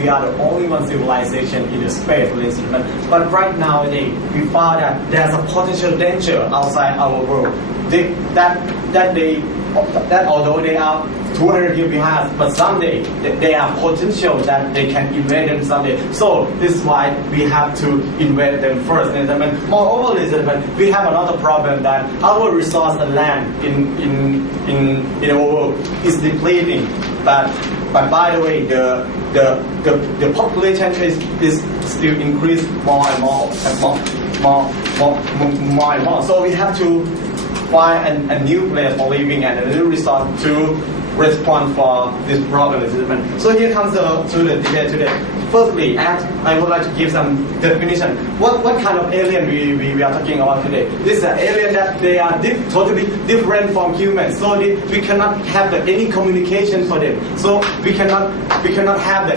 we are the only one civilization in the space, ladies and gentlemen. But right now, we found that there's a potential danger outside our world. That although they are 200 years behind us, but someday they have potential that they can invade them someday. So this is why we have to invade them first. Moreover, ladies and gentlemen, we have another problem that our resource and land in our world is depleting. But by the way, the population is still increased more and more and more. So we have to find a new place for living and a new resource to respond for this problem. So here comes to the debate today. Firstly, I would like to give some definition. What kind of alien we are talking about today? This is an alien that they are totally different from humans. So we cannot have any communication for them. So we cannot have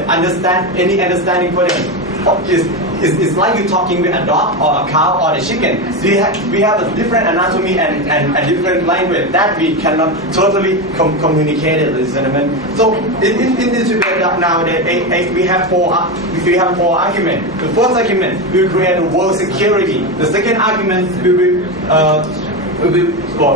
any understanding for them. It's like you talking with a dog or a cow or a chicken. We have a different anatomy and a different language that we cannot totally communicate it, ladies and gentlemen. So in this debate nowadays, we have four arguments. The first argument, we will create world security. The second argument, we will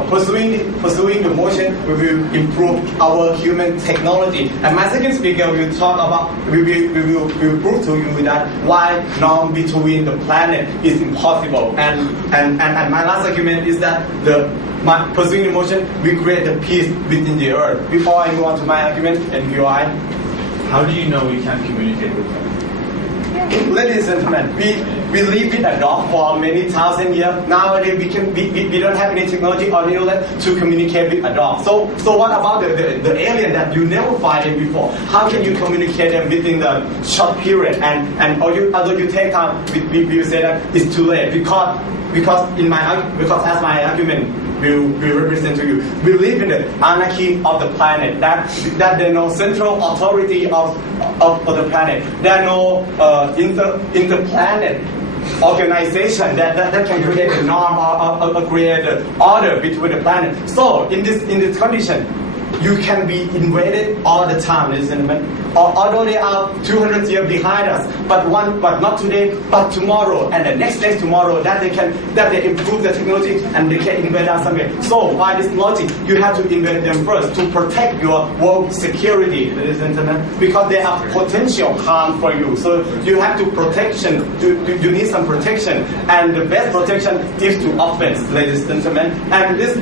pursuing the motion, we will improve our human technology. And my second speaker will talk about, we will prove to you that why norm between the planet is impossible. And my last argument is that pursuing the motion will create the peace within the earth. Before I go on to my argument, and how do you know we can't communicate with them? Ladies and gentlemen, we live with a dog for many thousand years. Nowadays we don't have any technology or knowledge to communicate with a dog. So what about the alien that you never find them before? How can you communicate them within the short period? And although you take time, we say that it's too late because as my argument will represent to you, we live in the anarchy of the planet. That there is no central authority of the planet. There are no interplanet organization that can create a norm or create an order between the planet. So in this condition, you can be invaded all the time, ladies and gentlemen. Although they are 200 years behind us, but not today, but tomorrow, and the next day tomorrow, that they improve the technology and they can invade us someday. So by this logic, you have to invade them first to protect your world security, ladies and gentlemen, because they have potential harm for you. So you have to protection. You need some protection, and the best protection is to offense, ladies and gentlemen. And this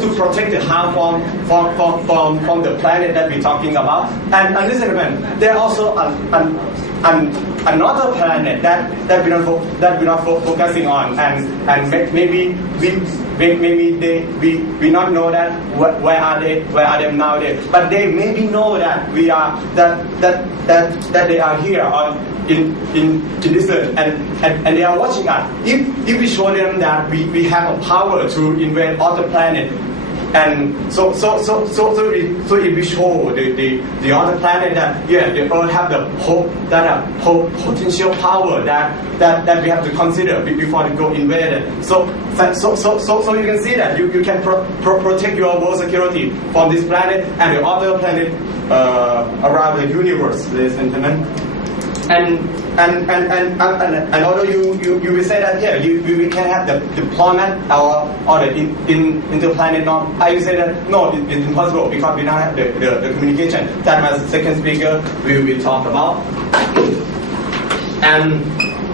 to protect the harm from the planet that we're talking about. And listen, there are also another planet that we're not focusing on, and maybe we not know that where are they nowadays, but they maybe know that we are that they are here or in this earth, and they are watching us. If we show them that we have a power to invade other planet. And so if we show the other planet that the Earth have the potential power that we have to consider before we go invade it. So you can see that you can protect your world security from this planet and the other planet around the universe, ladies and gentlemen. And although you will say that we can have the deployment or the interplanet norm, I will say that no, it's impossible because we don't have the communication that my second speaker will talk about. And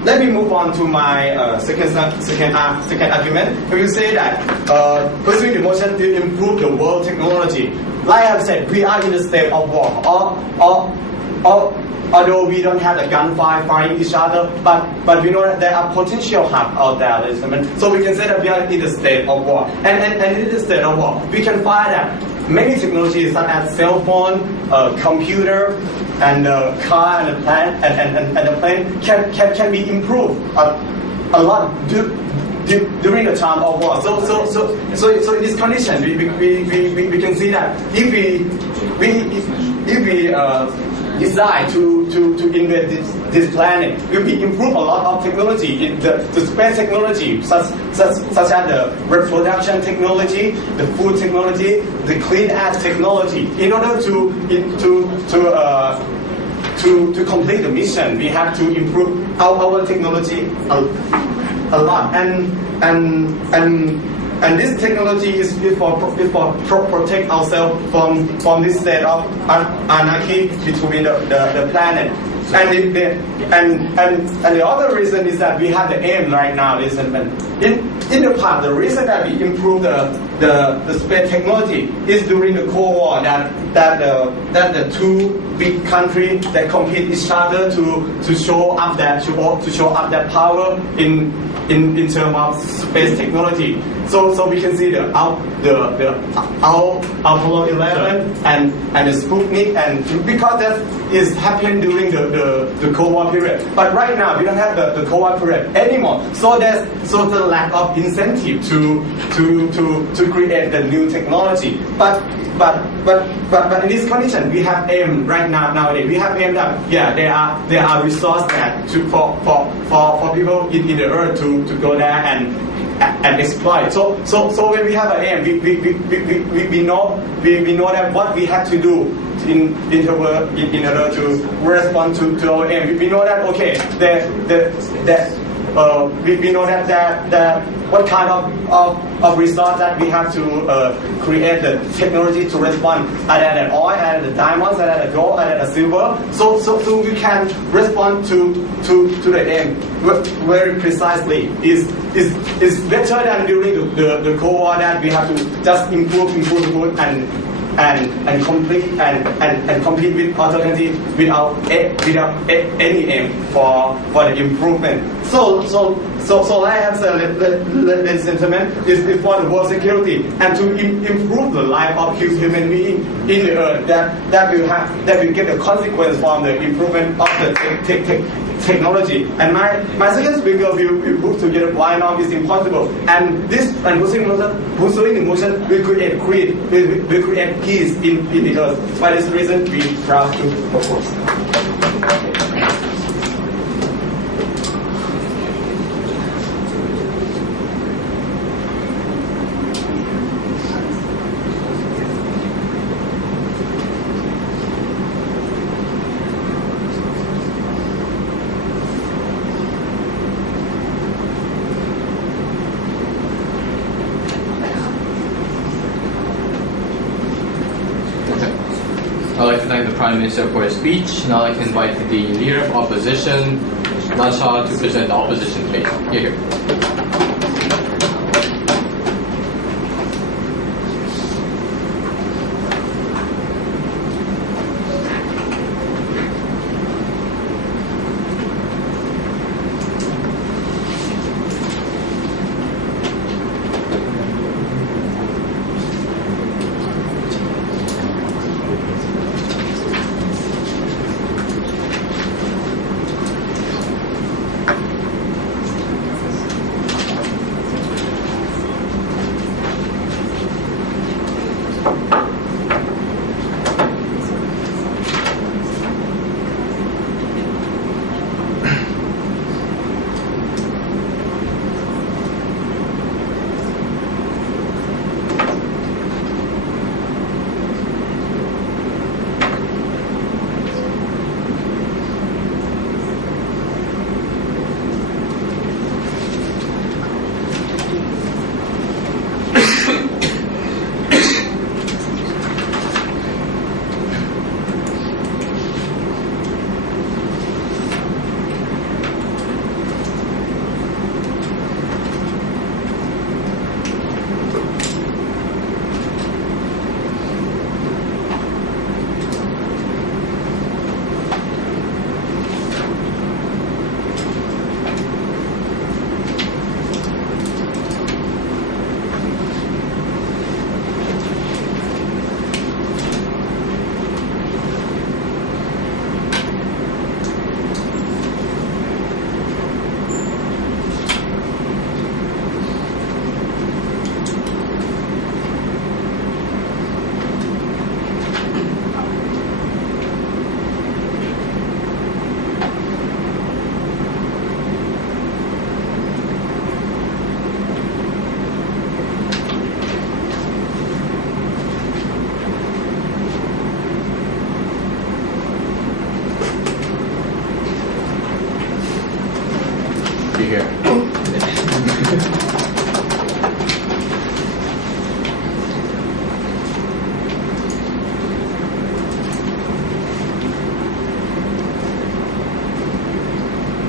let me move on to my second argument. We will say that pursuing the motion to improve the world technology. Like I said, we are in a state of war. Although we don't have a gunfire fighting each other, but we know that there are potential harm out there. So we can say that we are in a state of war. And in this state of war, we can find that many technologies such as cell phone, computer, and car and the plane can be improved a lot during the time of war. So in this condition, we can see that if we decide to invade this planet, we improve a lot of technology, the space technology, such as the reproduction technology, the food technology, the clean air technology, in order to to complete the mission, we have to improve our technology a lot, and this technology is for protect ourselves from this state of anarchy between the planet. And the other reason is that we have the aim right now, ladies and gentlemen. In the past, the reason that we improved the space technology is during the Cold War that the two big countries that compete each other to show up that power in terms of space technology. So we can see the Apollo 11 and the Sputnik, and because that is happened during the Cold War period. But right now we don't have the Cold War period anymore. So there's the lack of incentive to create the new technology. But in this condition, we have aim right now nowadays. We have aim that there are resources that for people in the earth to go there and exploit. So when we have an aim, we know that what we have to do in order to respond to our aim. We know that we know that what kind of resource that we have to create the technology to respond, either the oil, either the diamonds, either the gold, either the silver. So we can respond to the aim very precisely. Is better than during the Cold War that we have to just improve and compete with alternative without any aim for the improvement. So like I said, ladies and gentlemen, is for the world security and to improve the life of human being in the earth that will get the consequence from the improvement of the technology. And my second speaker will put together why now is impossible. And this and pursuing the motion will create peace in the earth. For this reason, we are proud to propose. I'd like to thank the Prime Minister for his speech. Now I'd like to invite the Leader of Opposition, Lasha, to present the opposition case. Here.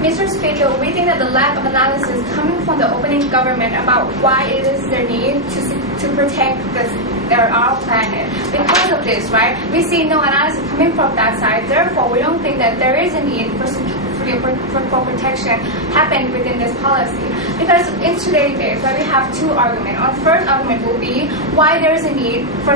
Mr. Speaker, we think that the lack of analysis coming from the opening government about why it is their need to protect our planet. Because of this, right, we see no analysis coming from that side. Therefore, we don't think that there is a need for protection happen within this policy. Because in today's days, right, we have two arguments. Our first argument will be why there is a need for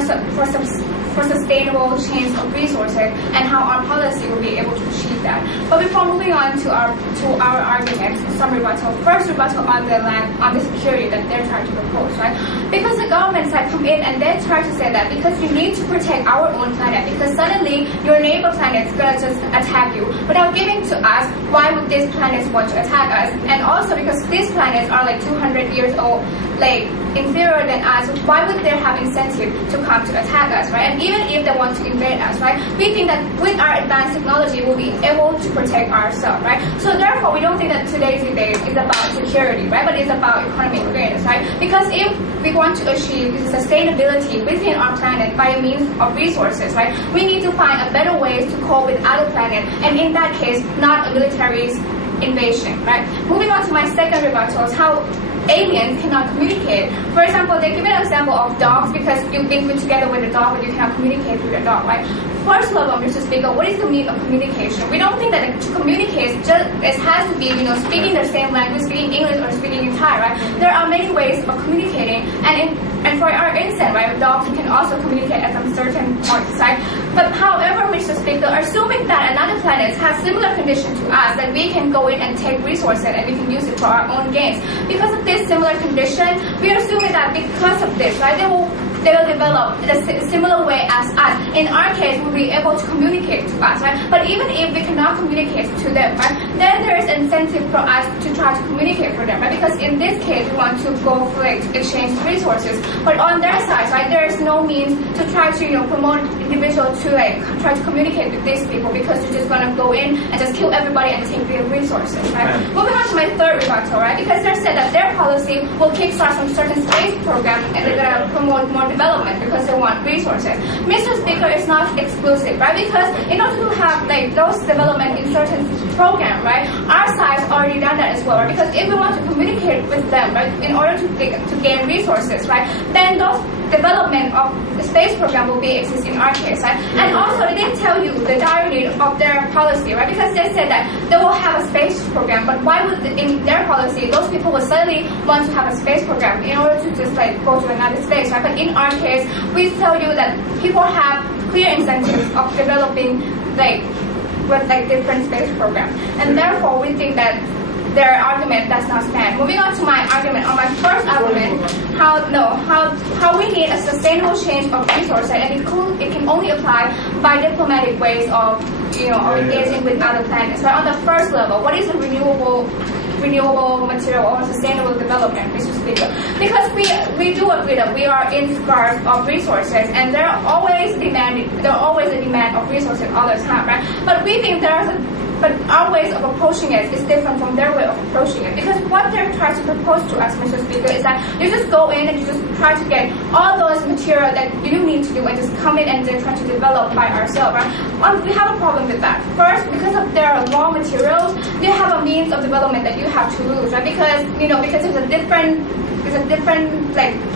sustainable change of resources and how our policy will be able to achieve that. But before moving on to our arguments, some rebuttal. First rebuttal on the security that they're trying to propose, right? Because the government side come in and they try to say that because you need to protect our own planet, because suddenly your neighbor planet is gonna just attack you without giving to us why would these planets want to attack us, and also because these planets are like 200 years old, like inferior than us, why would they have incentive to come to attack us, right? And even if they want to invade us, right, we think that with our advanced technology we'll be able to protect ourselves, right? So therefore we don't think that today's debate is about security, right, but it's about economic fairness, right? Because if we want to achieve sustainability within our planet by a means of resources, right, we need to find a better ways to cope with other planets, and in that case not a military invasion, right? Moving on to my second rebuttal is how aliens cannot communicate. For example, they give an example of dogs because you've been together with a dog but you cannot communicate with a dog, right? First level, Mr. Speaker, what is the meaning of communication? We don't think that to communicate it has to be, speaking the same language, speaking English or speaking in Thai, right? There are many ways of communicating, and for our instance, right, dogs can also communicate at some certain points, right? But however, Mr. Speaker, assuming that another planet has similar conditions to us, that we can go in and take resources and we can use it for our own gains. Because of this similar condition, we are assuming that because of this, right, they will develop in a similar way as us. In our case, we'll be able to communicate to us, right? But even if we cannot communicate to them, right, then there is incentive for us to try to communicate for them, right? Because in this case, we want to go for exchange resources. But on their side, right, there is no means to try to, promote individuals to try to communicate with these people because you're just gonna go in and just kill everybody and take their resources, right? Moving on to my third rebuttal, right? Because they said that their policy will kickstart some certain space program and they're gonna promote more development because they want resources. Mr. Speaker, is not exclusive, right? Because in order to have those development in certain program, right, our side's already done that as well, right? Because if we want to communicate with them, right, in order to gain resources, right, then those development of the space program will be exist in our case, right? And also they didn't tell you the dire need of their policy, right? Because they said that they will have a space program, but why would in their policy those people will suddenly want to have a space program in order to just go to another space, right? But in our case, we tell you that people have clear incentives of developing with different space programs, and therefore we think that their argument does not stand. Moving on to my argument, on my first argument, how we need a sustainable change of resources, and it can only apply by diplomatic ways of engaging with other planets. Right? On the first level, what is a renewable material or sustainable development, Mr. Speaker? Because we do agree that we are in scarce of resources, and there are always a demand of resources all the time, right? But we think but our ways of approaching it is different from their way of approaching it. Because what they're trying to propose to us, Mr. Speaker, is that you just go in and you just try to get all those material that you need to do and just come in and then try to develop by ourselves, right? We have a problem with that. First, because of their raw materials, they have a means of development that you have to lose, right? Because it's a different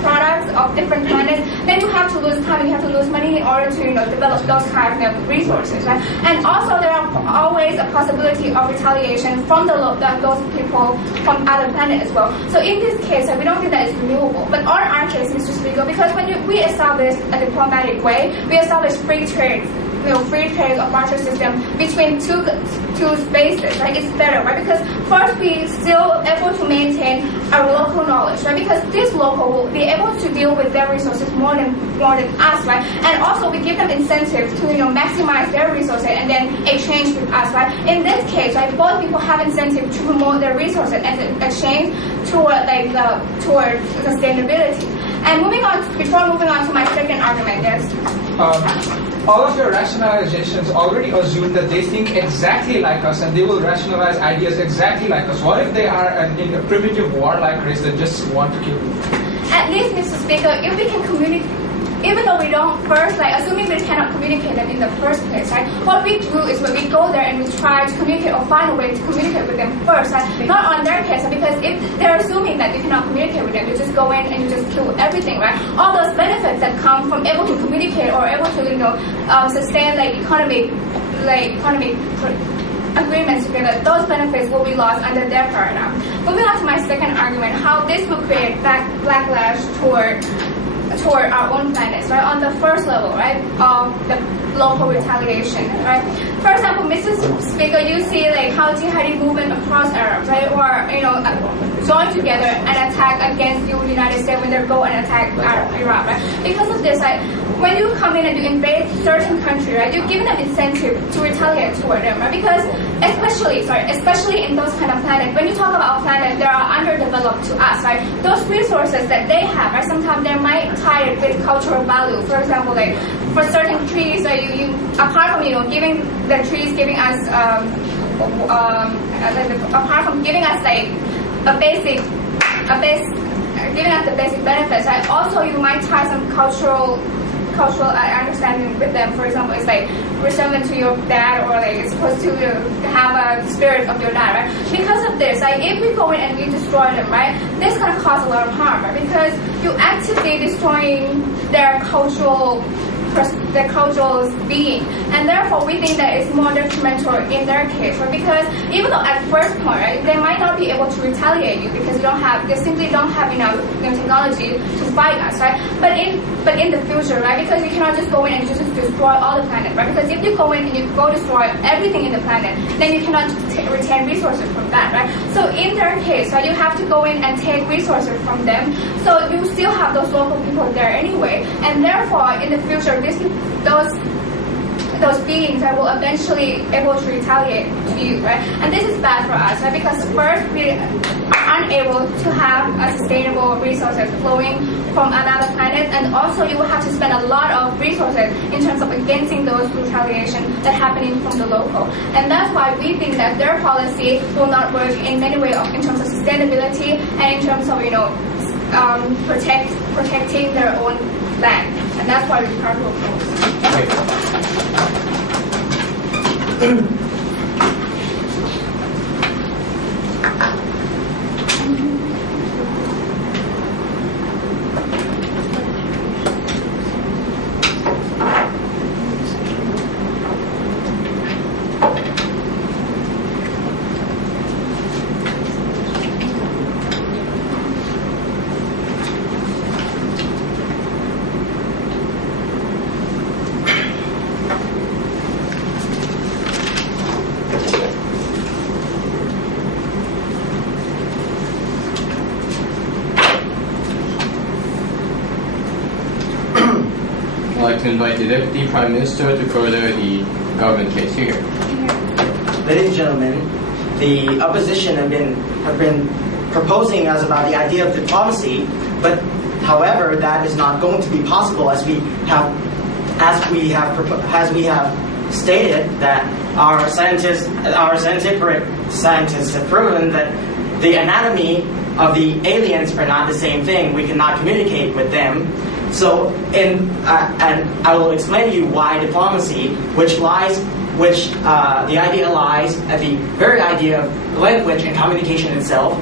products of different planets, then you have to lose time and you have to lose money in order to develop those kind of resources, right? And also there are always a possibility of retaliation from those people from other planets as well. So in this case, we don't think that is renewable. But on our case, Mr. Speaker, because when we establish a diplomatic way, we establish free trade of barter system between two spaces, right? It's better, right? Because first we still able to maintain our local knowledge, right? Because this local will be able to deal with their resources more than us, right? And also we give them incentive to maximize their resources and then exchange with us, right? In this case, right, both people have incentive to promote their resources and exchange toward sustainability. And before moving on to my second argument, yes. all of your rationalizations already assume that they think exactly like us and they will rationalize ideas exactly like us. What if they are a primitive warlike race that just want to kill people? At least, Mr. Speaker, if we can communicate, even though we don't first, like assuming we cannot communicate them in the first place, right? What we do is when we go there and we try to communicate or find a way to communicate with them first, right? Not on their case, because if they're assuming that you cannot communicate with them, you just go in and you just kill everything, right? All those benefits that come from able to communicate or able to, sustain economic agreements together, those benefits will be lost under their paradigm. Moving on to my second argument, how this will create backlash toward our own planets, right? On the first level, right, of the local retaliation, right? For example, Mr. Speaker, you see how jihadi movement across Arab, right, or join together and attack against the United States when they go and attack Iraq, right? Because of this, when you come in and you invade certain country, right, you're giving them incentive to retaliate toward them, right? Because especially in those kind of planets, when you talk about planets that are underdeveloped to us, right, those resources that they have, right, sometimes they might tie it with cultural value. For example, for certain trees, you apart from giving the trees giving us apart from giving us giving us the basic benefits, right? Also, you might tie some cultural understanding with them. For example, it's resemblance to your dad, or it's supposed to have a spirit of your dad, right? Because of this, if we go in and we destroy them, right, this is going to cause a lot of harm, right? Because you actively destroying their cultural being, and therefore we think that it's more detrimental in their case, right? Because even though at first point, right, they might not be able to retaliate you because they simply don't have enough technology to fight us, right? But in the future, right, because you cannot just go in and just destroy all the planet, right? Because if you go in and you go destroy everything in the planet, then you cannot retain resources from that, right? So in their case, right, you have to go in and take resources from them. So you still have those local people there anyway, and therefore in the future, those beings that will eventually able to retaliate to you, right? And this is bad for us, right? Because first, we are unable to have a sustainable resources flowing from another planet, and also you will have to spend a lot of resources in terms of against those retaliation that happening from the local. And that's why we think that their policy will not work in many ways in terms of sustainability and in terms of protecting their own land. And that's why we are to oppose. To invite the Deputy Prime Minister to further the government case here. Ladies and gentlemen, the opposition have been proposing us about the idea of diplomacy, but however, that is not going to be possible as we have stated that our scientific scientists have proven that the anatomy of the aliens are not the same thing. We cannot communicate with them. So, and I will explain to you why diplomacy, the idea lies at the very idea of language and communication itself,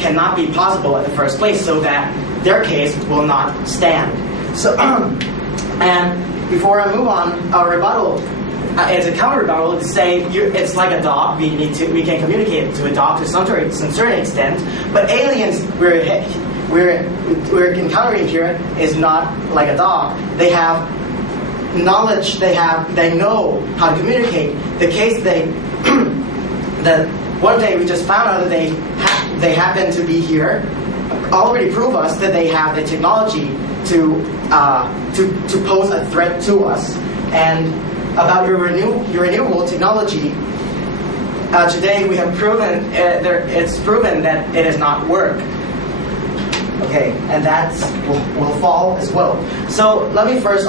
cannot be possible at the first place, so that their case will not stand. So, and before I move on, a rebuttal, as a counter rebuttal, to say it's like a dog. We can communicate to a dog to some certain extent, but aliens we're encountering here is not like a dog. They have knowledge. They know how to communicate. The case that one day we just found out that they happen to be here already prove us that they have the technology to pose a threat to us. And about your renewable technology, today we have proven it's proven that it does not work. Okay, and that will fall as well. So let me first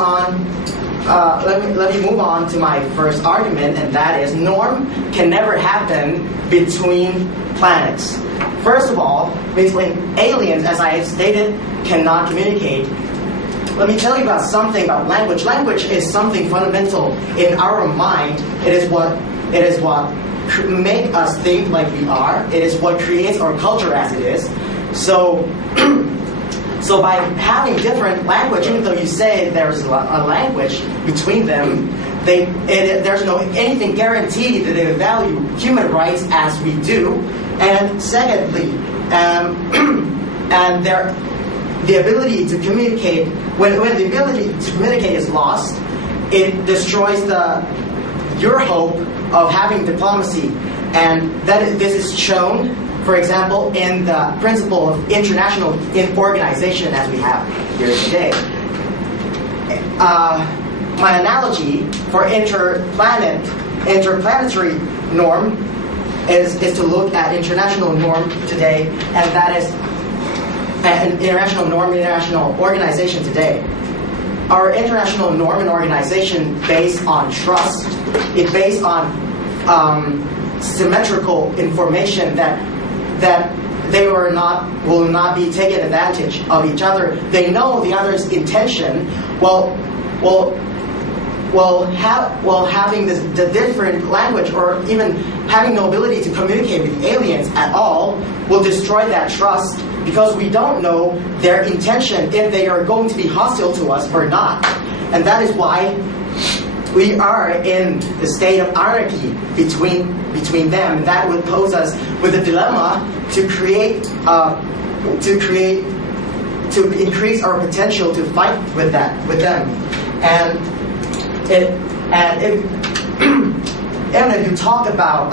let me move on to my first argument, and that is norm can never happen between planets. First of all, basically aliens, as I have stated, cannot communicate. Let me tell you about something about language. Language is something fundamental in our mind. It is what make us think like we are. It is what creates our culture as it is. So by having different language, even though you say there's a language between them, there's no anything guaranteed that they value human rights as we do. And secondly, and the ability to communicate, when the ability to communicate is lost, it destroys your hope of having diplomacy. And this is shown, for example, in the principle of international organization as we have here today. My analogy for interplanetary norm is to look at international norm today, and that is an international norm, international organization today. Our international norm and organization based on trust. It's based on symmetrical information that they will not be taking advantage of each other. They know the other's intention. Having the different language, or even having no ability to communicate with aliens at all, will destroy that trust, because we don't know their intention, if they are going to be hostile to us or not. And that is why we are in the state of anarchy between them. That would pose us with a dilemma to increase our potential to fight with them. And if you talk about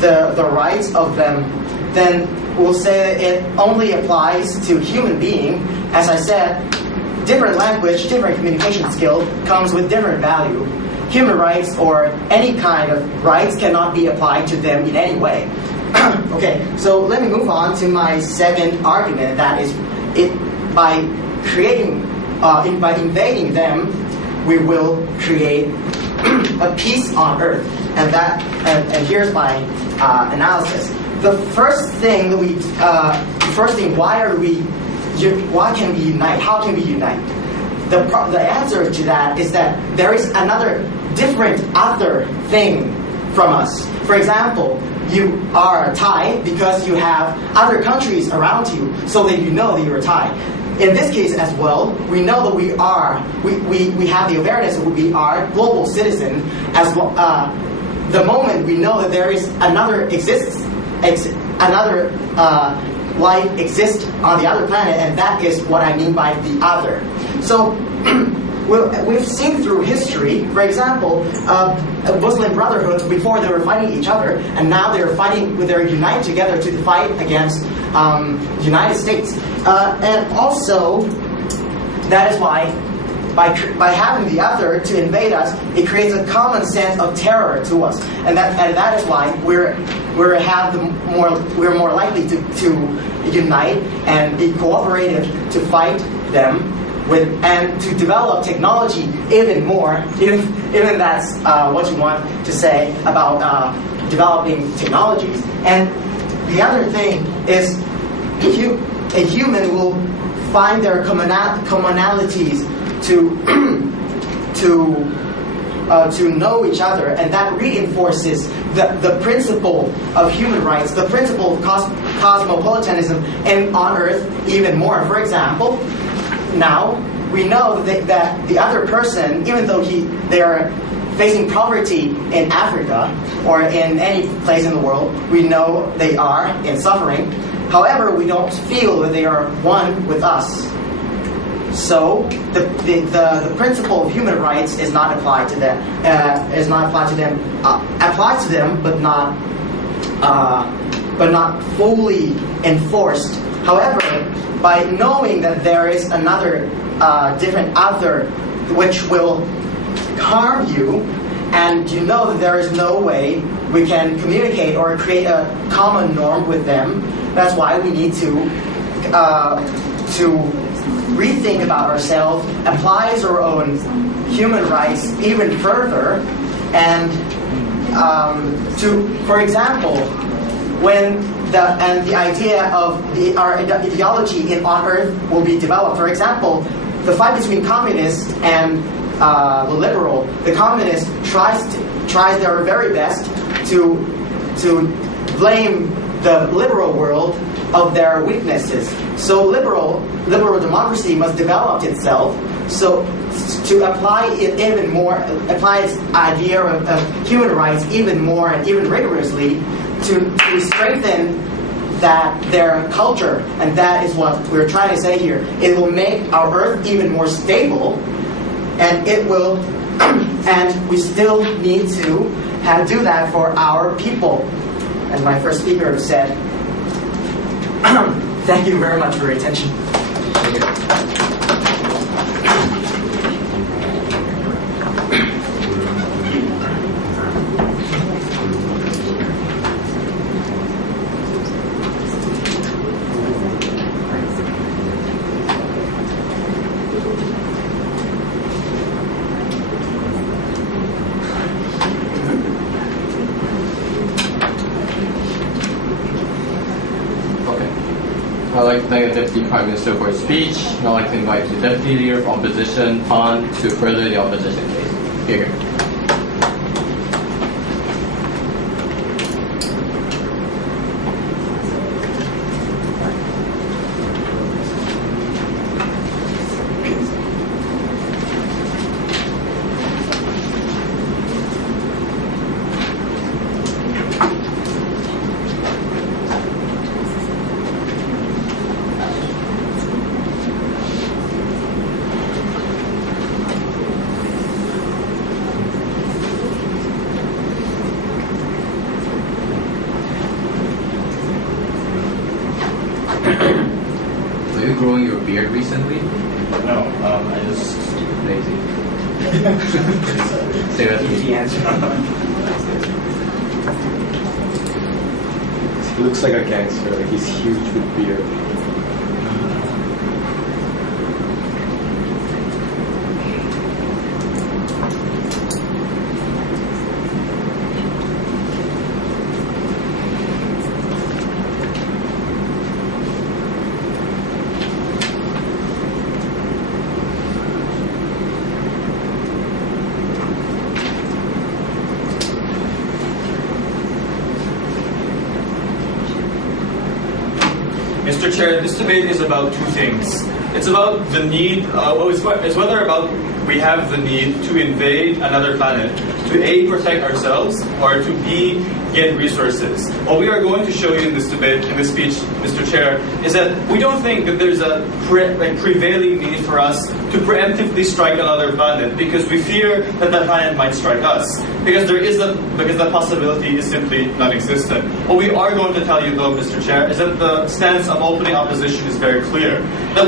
the rights of them, then we'll say that it only applies to human being. As I said, different language, different communication skill comes with different value. Human rights or any kind of rights cannot be applied to them in any way. Okay, so let me move on to my second argument. That is, by invading them, we will create a peace on Earth. And here's my analysis. The first thing why can we unite? How can we unite? The answer to that is that there is another different other thing from us. For example, you are Thai because you have other countries around you, so that you know that you're Thai. In this case as well, we know that we have the awareness that we are global citizen. As well, the moment we know that there is another life exists on the other planet, and that is what I mean by the other. So we've seen through history, for example, Muslim Brotherhood, before they were fighting each other, and now they're united together to fight against United States. And also, that is why by having the other to invade us, it creates a common sense of terror to us, and that is why we're more likely to unite and be cooperative to fight them and to develop technology even more. Even that's what you want to say about developing technologies. And the other thing is, a human will find their commonalities to know each other, and that reinforces the principle of human rights, the principle of cosmopolitanism, and on Earth even more. For example, now we know that the other person, even though they are facing poverty in Africa or in any place in the world, we know they are in suffering. However, we don't feel that they are one with us. So the principle of human rights is not applied to them. Applied to them, but not fully enforced. However, by knowing that there is another different other which will harm you, and you know that there is no way we can communicate or create a common norm with them, that's why we need to rethink about ourselves, applies our own human rights even further, and for example, when the idea of our ideology on Earth will be developed. For example, the fight between communists and the liberal. The communists tries their very best to blame the liberal world of their weaknesses. So liberal democracy must develop itself. So to apply its idea of human rights even more and even rigorously to strengthen their culture, and that is what we're trying to say here. It will make our Earth even more stable, and it will, and we still need to do that for our people. As my first speaker said, thank you very much for your attention. I'd like to thank the Deputy Prime Minister for his speech. I'd like to invite the Deputy Leader of Opposition, Pan, to further the opposition case. Here. Are you growing your beard recently? No, I just Lazy. Say that to Easy me. answer. He looks like a gangster. Like he's huge with beard. Mr. Chair, this debate is about two things. It's about the need, it's whether about we have the need to invade another planet to A, protect ourselves, or to B, get resources. What we are going to show you in this debate, in this speech, Mr. Chair, is that we don't think that there's a prevailing need for us to preemptively strike another planet because we fear that that planet might strike us. Because that possibility is simply non-existent. What we are going to tell you, though, Mr. Chair, is that the stance of opening opposition is very clear. That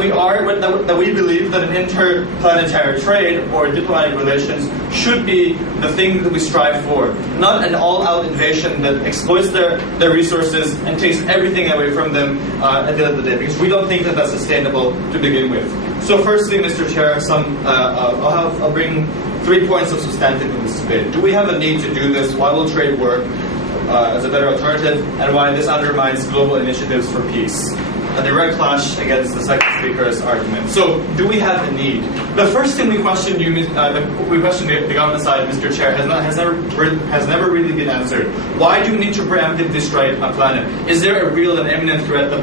we believe that an interplanetary trade or diplomatic relations should be the thing that we strive for, not an all-out invasion that exploits their resources and takes everything away from them at the end of the day. Because we don't think that that's sustainable to begin with. So, firstly, Mr. Chair, I'll bring 3 points of substantive in this debate. Do we have a need to do this? Why will trade work as a better alternative? And why this undermines global initiatives for peace? A direct clash against the second speaker's argument. So, do we have a need? The first thing we question the government side, Mr. Chair, has never really been answered. Why do we need to preemptively strike a planet? Is there a real and imminent threat that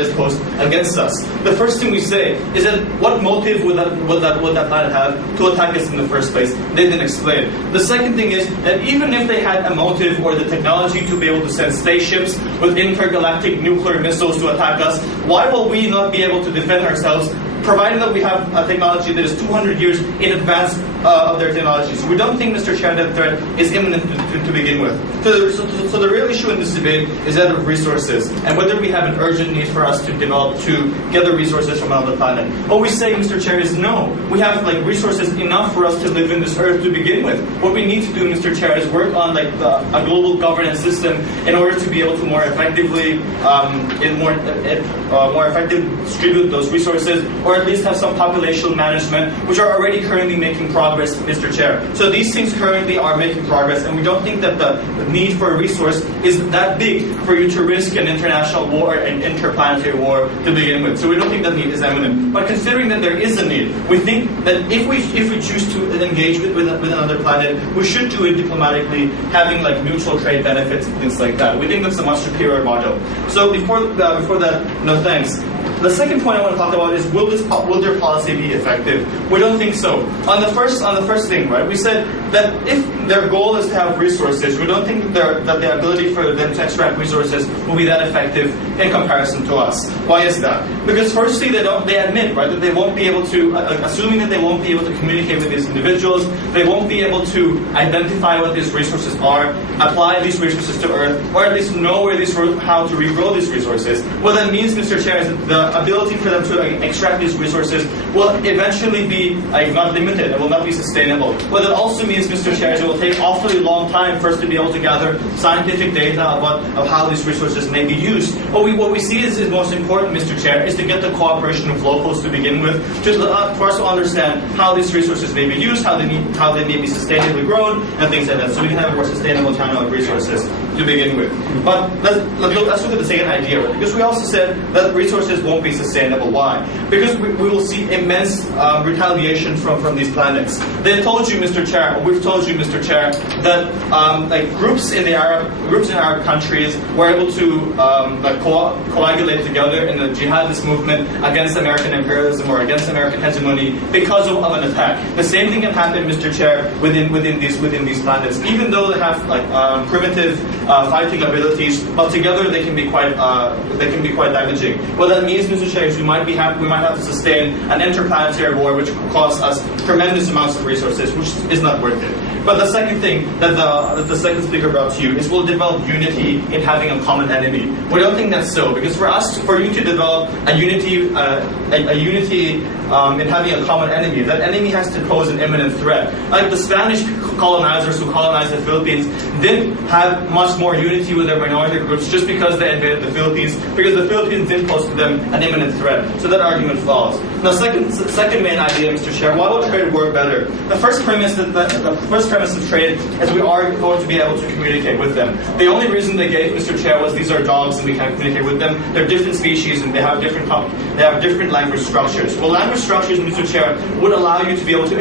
is posed against us? The first thing we say is that what motive would that planet have to attack us in the first place? They didn't explain. The second thing is that even if they had a motive or the technology to be able to send spaceships with intergalactic nuclear missiles to attack us, why will we not be able to defend ourselves, provided that we have a technology that is 200 years in advance of their technology. So we don't think, Mr. Chair, that threat is imminent to begin with. So the real issue in this debate is that of resources and whether we have an urgent need for us to develop to gather resources from another planet. What we say, Mr. Chair, is no. We have resources enough for us to live in this Earth to begin with. What we need to do, Mr. Chair, is work on a global governance system in order to be able to more effectively more effectively distribute those resources, or at least have some population management, which are already currently making progress, Mr. Chair. So these things currently are making progress, and we don't think that the need for a resource is that big for you to risk an international war, an interplanetary war to begin with. So we don't think that need is imminent. But considering that there is a need, we think that if we choose to engage with another planet, we should do it diplomatically, having mutual trade benefits and things like that. We think that's a much superior model. So before that, no thanks. The second point I want to talk about is will their policy be effective? We don't think so. On the first thing, right? We said that if their goal is to have resources, we don't think that the ability for them to extract resources will be that effective in comparison to us. Why is that? Because firstly, they admit, right, that they won't be able to, assuming that they won't be able to communicate with these individuals, they won't be able to identify what these resources are, apply these resources to Earth, or at least know how to regrow these resources. What that means, Mr. Chair, is that the ability for them to extract these resources will eventually be not limited. It will not be sustainable. What that also means, Mr. Chair, is it will take awfully long time for us to be able to gather scientific data of how these resources may be used. What we see is most important, Mr. Chair, is to get the cooperation of locals to begin with, for us to understand how these resources may be used, how they may be sustainably grown, and things like that, so we can have a more sustainable channel of resources to begin with. But let's look at the second idea, right? Because we also said that resources won't be sustainable. Why? Because we will see immense retaliation from these planets. They told you, Mr. Chair, or we've told you, Mr. Chair, that groups in Arab countries were able to coagulate together in a jihadist movement against American imperialism or against American hegemony because of an attack. The same thing can happen, Mr. Chair, within these planets. Even though they have primitive fighting abilities, but together they can be quite damaging. What that means, Mr. Chair, is we might have to sustain an interplanetary war, which will cost us tremendous amounts of resources, which is not worth it. But the second thing that the second speaker brought to you is we'll develop unity in having a common enemy. We don't think that's so, because for you to develop a unity in having a common enemy, that enemy has to pose an imminent threat. Like the Spanish colonizers who colonized the Philippines didn't have much more unity with their minority groups just because they invaded the Philippines, because the Philippines didn't pose to them an imminent threat. So that argument falls. Now, second main idea, Mr. Chair, why will trade work better? The first premise of trade is we are going to be able to communicate with them. The only reason they gave, Mr. Chair, was these are dogs and we can't communicate with them. They're different species and they have different language structures. Well, language structures, Mr. Chair, would allow you to be able to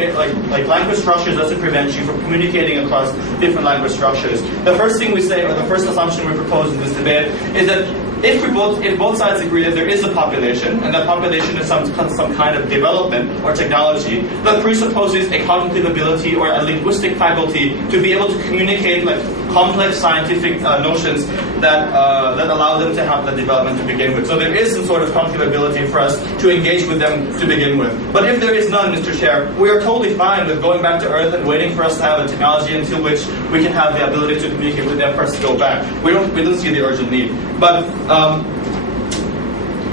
language structures doesn't prevent you from communicating across different language structures. The first thing we say, or the first assumption we propose in this debate, is that if both sides agree that there is a population, and that population is some kind of development or technology, that presupposes a cognitive ability or a linguistic faculty to be able to communicate complex scientific notions that allow them to have the development to begin with. So there is some sort of cognitive ability for us to engage with them to begin with. But if there is none, Mr. Chair, we are totally fine with going back to Earth and waiting for us to have a technology until which we can have the ability to communicate with them for us to go back. We don't see the urgent need. But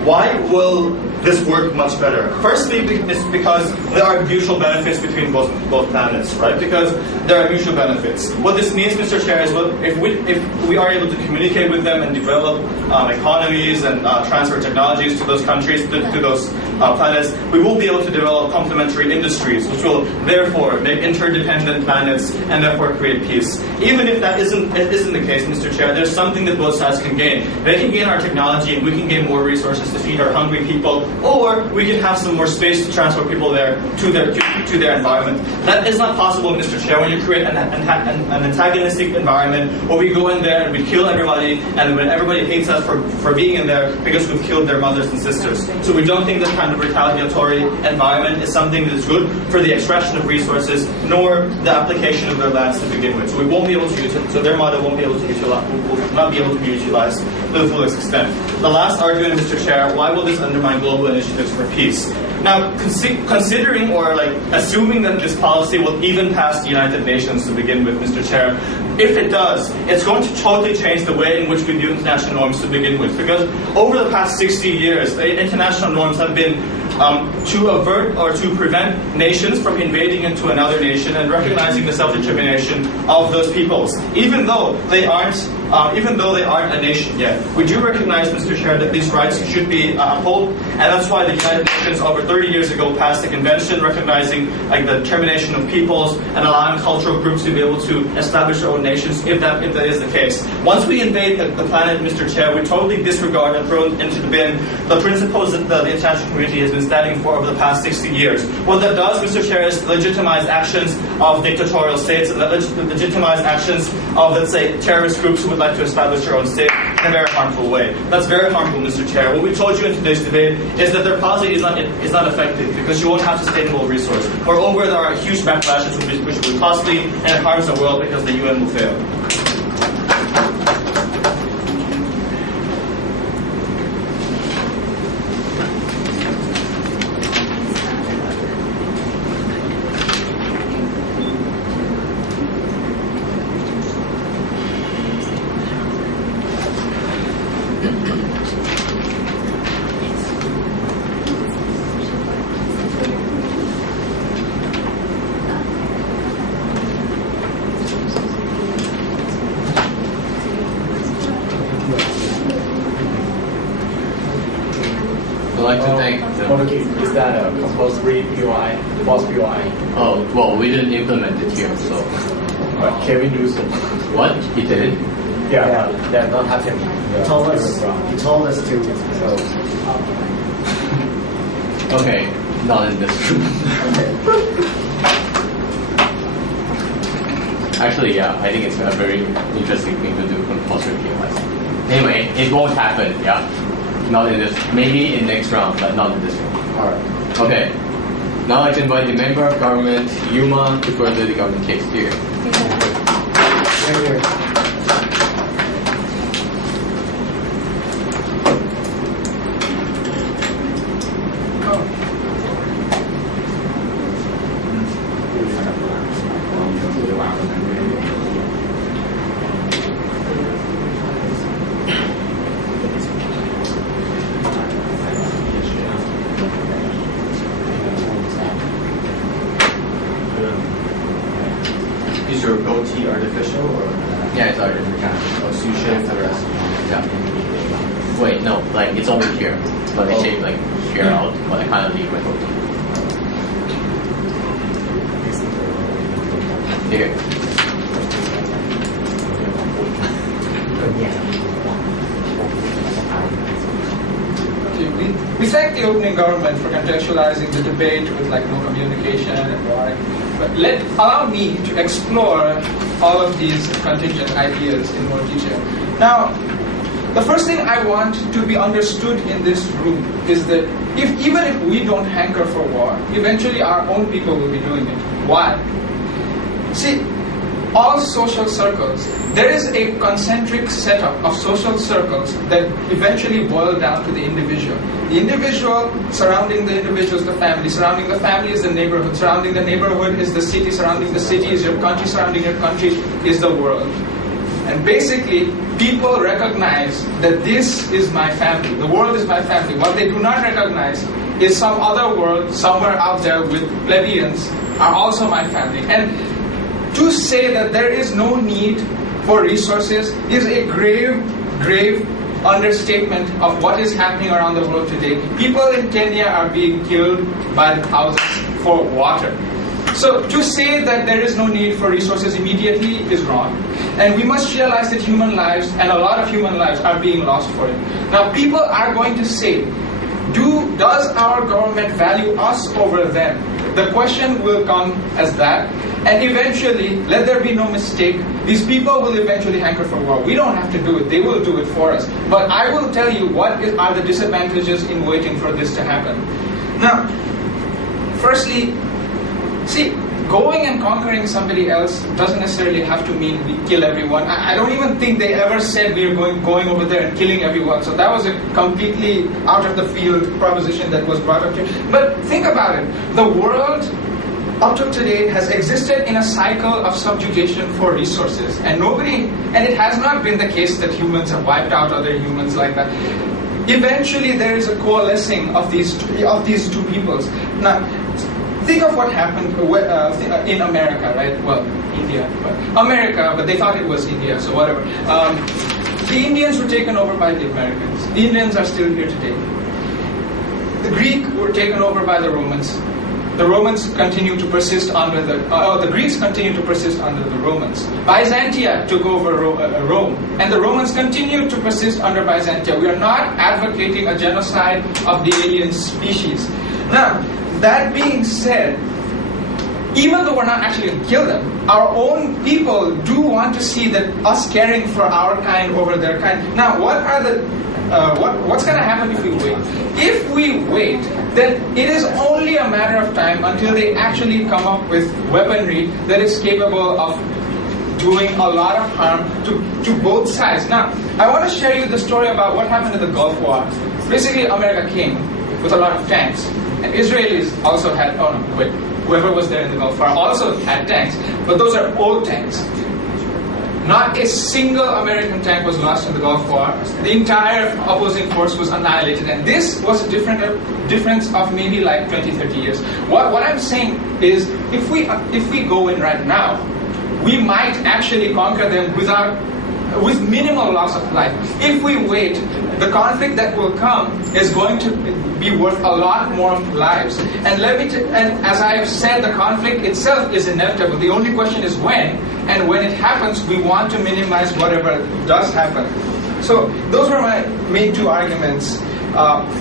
why will this work much better? Firstly, it's because there are mutual benefits between both planets, right? Because there are mutual benefits. What this means, Mr. Chair, is if we are able to communicate with them and develop economies and transfer technologies to those countries, to those planets, we will be able to develop complementary industries, which will therefore make interdependent planets and therefore create peace. Even if that isn't the case, Mr. Chair, there's something that both sides can gain. They can gain our technology and we can gain more resources to feed our hungry people, or we can have some more space to transfer people there to their environment. That is not possible, Mr. Chair, when you create an antagonistic environment where we go in there and we kill everybody, and when everybody hates us for being in there because we've killed their mothers and sisters. So we don't think this kind of retaliatory environment is something that is good for the extraction of resources, nor the application of their lands to begin with. So we won't be able to use it. So their model won't be able to utilize, will not be able to be utilized to the fullest extent. The last argument, Mr. Chair, why will this undermine global initiatives for peace? Now, considering or assuming that this policy will even pass the United Nations to begin with, Mr. Chair, if it does, it's going to totally change the way in which we view international norms to begin with. Because over the past 60 years, the international norms have been to avert or to prevent nations from invading into another nation and recognizing the self-determination of those peoples, even though they aren't a nation yet. We do recognize, Mr. Chair, that these rights should be upheld, and that's why the United Nations over 30 years ago passed a convention recognizing the determination of peoples and allowing cultural groups to be able to establish their own nations, if that is the case. Once we invade the planet, Mr. Chair, we totally disregard and throw into the bin the principles that the international community has been standing for over the past 60 years. What that does, Mr. Chair, is legitimize actions of dictatorial states and legitimize actions of, let's say, terrorist groups who would like to establish their own state in a very harmful way. That's very harmful, Mr. Chair. What we told you in today's debate is that their policy is not effective because you won't have sustainable resource. Moreover, there are huge backlashes which will be costly and it harms the world because the UN will fail. I'd like to thank them. Is that a compulsory POI, false POI? Oh, well, we didn't implement it here, so. Can we do so? What? He did? Yeah, that not happening. He told us to. So. Okay, not in this room. Actually, yeah, I think it's a very interesting thing to do compulsory POIs. Anyway, it won't happen, yeah. Not in this, maybe in next round, but not in this room. Alright. Okay. Now I can invite the member of government, Yuma, to further the government case here. Is your goatee artificial or? Yeah, it's artificial. Oh, so you shave the rest? Yeah. Wait, no, like it's only here. But I shave like here out, but I kind of leave my goatee. Here. We thank the opening government for contextualizing the debate with no communication and why. But allow me to explore all of these contingent ideas in more detail. Now, the first thing I want to be understood in this room is that even if we don't hanker for war, eventually our own people will be doing it. Why? See, all social circles, there is a concentric setup of social circles that eventually boil down to the individual. The individual surrounding the individual is the family, surrounding the family is the neighborhood, surrounding the neighborhood is the city, surrounding the city is your country, surrounding your country is the world. And basically, people recognize that this is my family, the world is my family. What they do not recognize is some other world somewhere out there with plebeians are also my family. And to say that there is no need for resources is a grave understatement of what is happening around the world today. People in Kenya are being killed by the thousands for water. So to say that there is no need for resources immediately is wrong. And we must realize that human lives, and a lot of human lives, are being lost for it. Now people are going to say, does our government value us over them? The question will come as that. And eventually, let there be no mistake, these people will eventually hanker for war. We don't have to do it. They will do it for us. But I will tell you what are the disadvantages in waiting for this to happen. Now, firstly, see, going and conquering somebody else doesn't necessarily have to mean we kill everyone. I don't even think they ever said we are going over there and killing everyone. So that was a completely out of the field proposition that was brought up here. But think about it. The world up to today has existed in a cycle of subjugation for resources, and it has not been the case that humans have wiped out other humans like that. Eventually there is a coalescing of these two peoples. Now, think of what happened in America, right? Well, India, but America, but they thought it was India, so whatever. The Indians were taken over by the Americans. The Indians are still here today. The Greeks were taken over by the Romans. The Romans continue to persist under the Greeks continue to persist under the Romans. Byzantia took over Rome, and the Romans continue to persist under Byzantia. We are not advocating a genocide of the alien species. Now, that being said, even though we're not actually going to kill them, our own people do want to see that us caring for our kind over their kind. Now, what's going to happen if we wait? If we wait, then it is only a matter of time until they actually come up with weaponry that is capable of doing a lot of harm to both sides. Now, I want to share you the story about what happened in the Gulf War. Basically, America came with a lot of tanks. And Israelis also had, whoever was there in the Gulf War also had tanks, but those are old tanks. Not a single American tank was lost in the Gulf War. The entire opposing force was annihilated, and this was a difference of maybe like 20, 30 years. What I'm saying is, if we go in right now, we might actually conquer them with minimal loss of life. If we wait, the conflict that will come is going to be worth a lot more lives. And as I have said, the conflict itself is inevitable. The only question is when, and when it happens, we want to minimize whatever does happen. So those were my main two arguments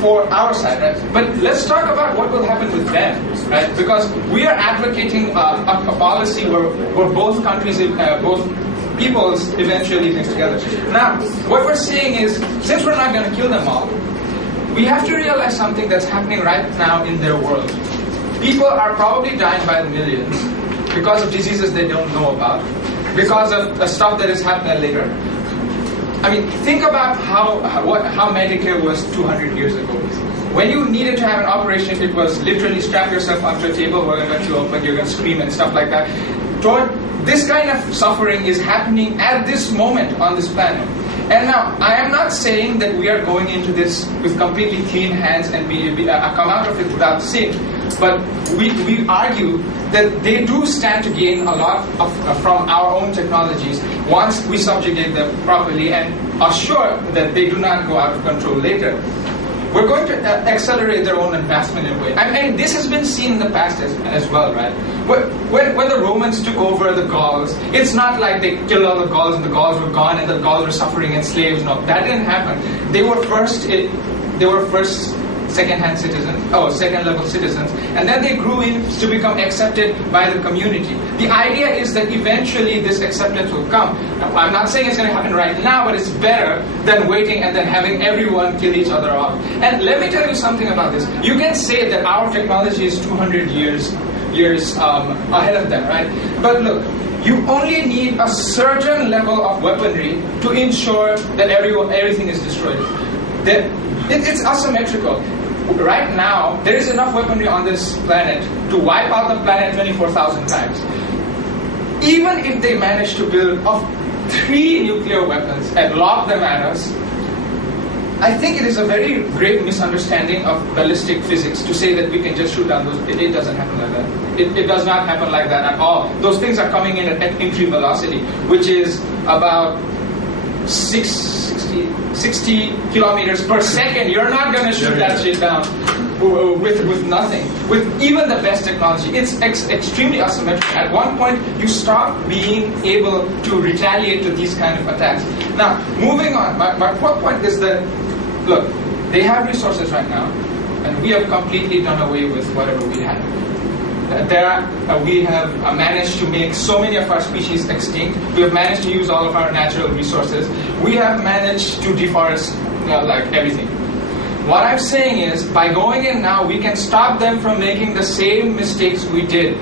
for our side, right? But let's talk about what will happen with them, right? Because we are advocating a policy where both countries, both peoples eventually mix together. Now, what we're saying is, since we're not going to kill them all, we have to realize something that's happening right now in their world. People are probably dying by the millions because of diseases they don't know about, because of the stuff that is happening later. I mean, think about how Medicare was 200 years ago. When you needed to have an operation, it was literally strap yourself onto a table, we're going to cut you open, you're going to scream and stuff like that. This kind of suffering is happening at this moment on this planet. And now, I am not saying that we are going into this with completely clean hands and come out of it without sin. But we argue that they do stand to gain a lot from our own technologies once we subjugate them properly and assure that they do not go out of control later. We're going to accelerate their own advancement in a way. And this has been seen in the past as well, right? When the Romans took over the Gauls, it's not like they killed all the Gauls and the Gauls were gone and the Gauls were suffering and slaves. No, that didn't happen. They were first second-level citizens, and then they grew in to become accepted by the community. The idea is that eventually this acceptance will come. Now, I'm not saying it's going to happen right now, but it's better than waiting and then having everyone kill each other off. And let me tell you something about this. You can say that our technology is 200 years ahead of them, right? But look, you only need a certain level of weaponry to ensure that everything is destroyed. It's asymmetrical. Right now, there is enough weaponry on this planet to wipe out the planet 24,000 times. Even if they manage to build 3 nuclear weapons and lob them at us, I think it is a very grave misunderstanding of ballistic physics to say that we can just shoot down those. It doesn't happen like that. It does not happen like that at all. Those things are coming in at entry velocity, which is about 60 kilometers per second. You're not going to shoot that shit down with nothing. With even the best technology, it's extremely asymmetrical. At one point, you stop being able to retaliate to these kind of attacks. Now, moving on, my point is that, look, they have resources right now, and we have completely done away with whatever we have. We have managed to make so many of our species extinct. We have managed to use all of our natural resources. We have managed to deforest like everything. What I'm saying is, by going in now, we can stop them from making the same mistakes we did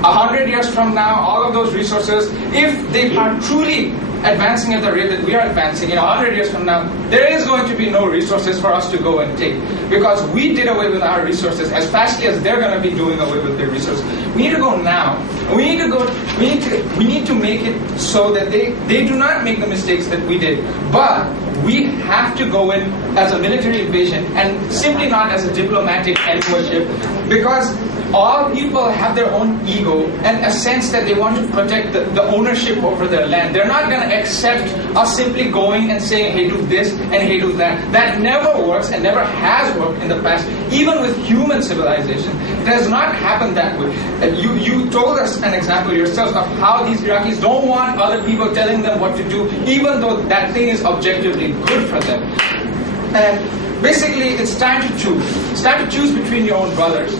100 years from now, all of those resources, if they are truly advancing at the rate that we are advancing, 100 years from now, there is going to be no resources for us to go and take, because we did away with our resources as fastly as they're going to be doing away with their resources. We need to go now. We need to make it so that they do not make the mistakes that we did. But we have to go in as a military invasion and simply not as a diplomatic envoyship, because all people have their own ego and a sense that they want to protect the ownership over their land. They're not going to accept us simply going and saying, hey, do this and hey, do that. That never works and never has worked in the past, even with human civilization. It has not happened that way. You told us an example yourself of how these Iraqis don't want other people telling them what to do, even though that thing is objectively good for them. And basically, it's time to choose. It's time to choose between your own brothers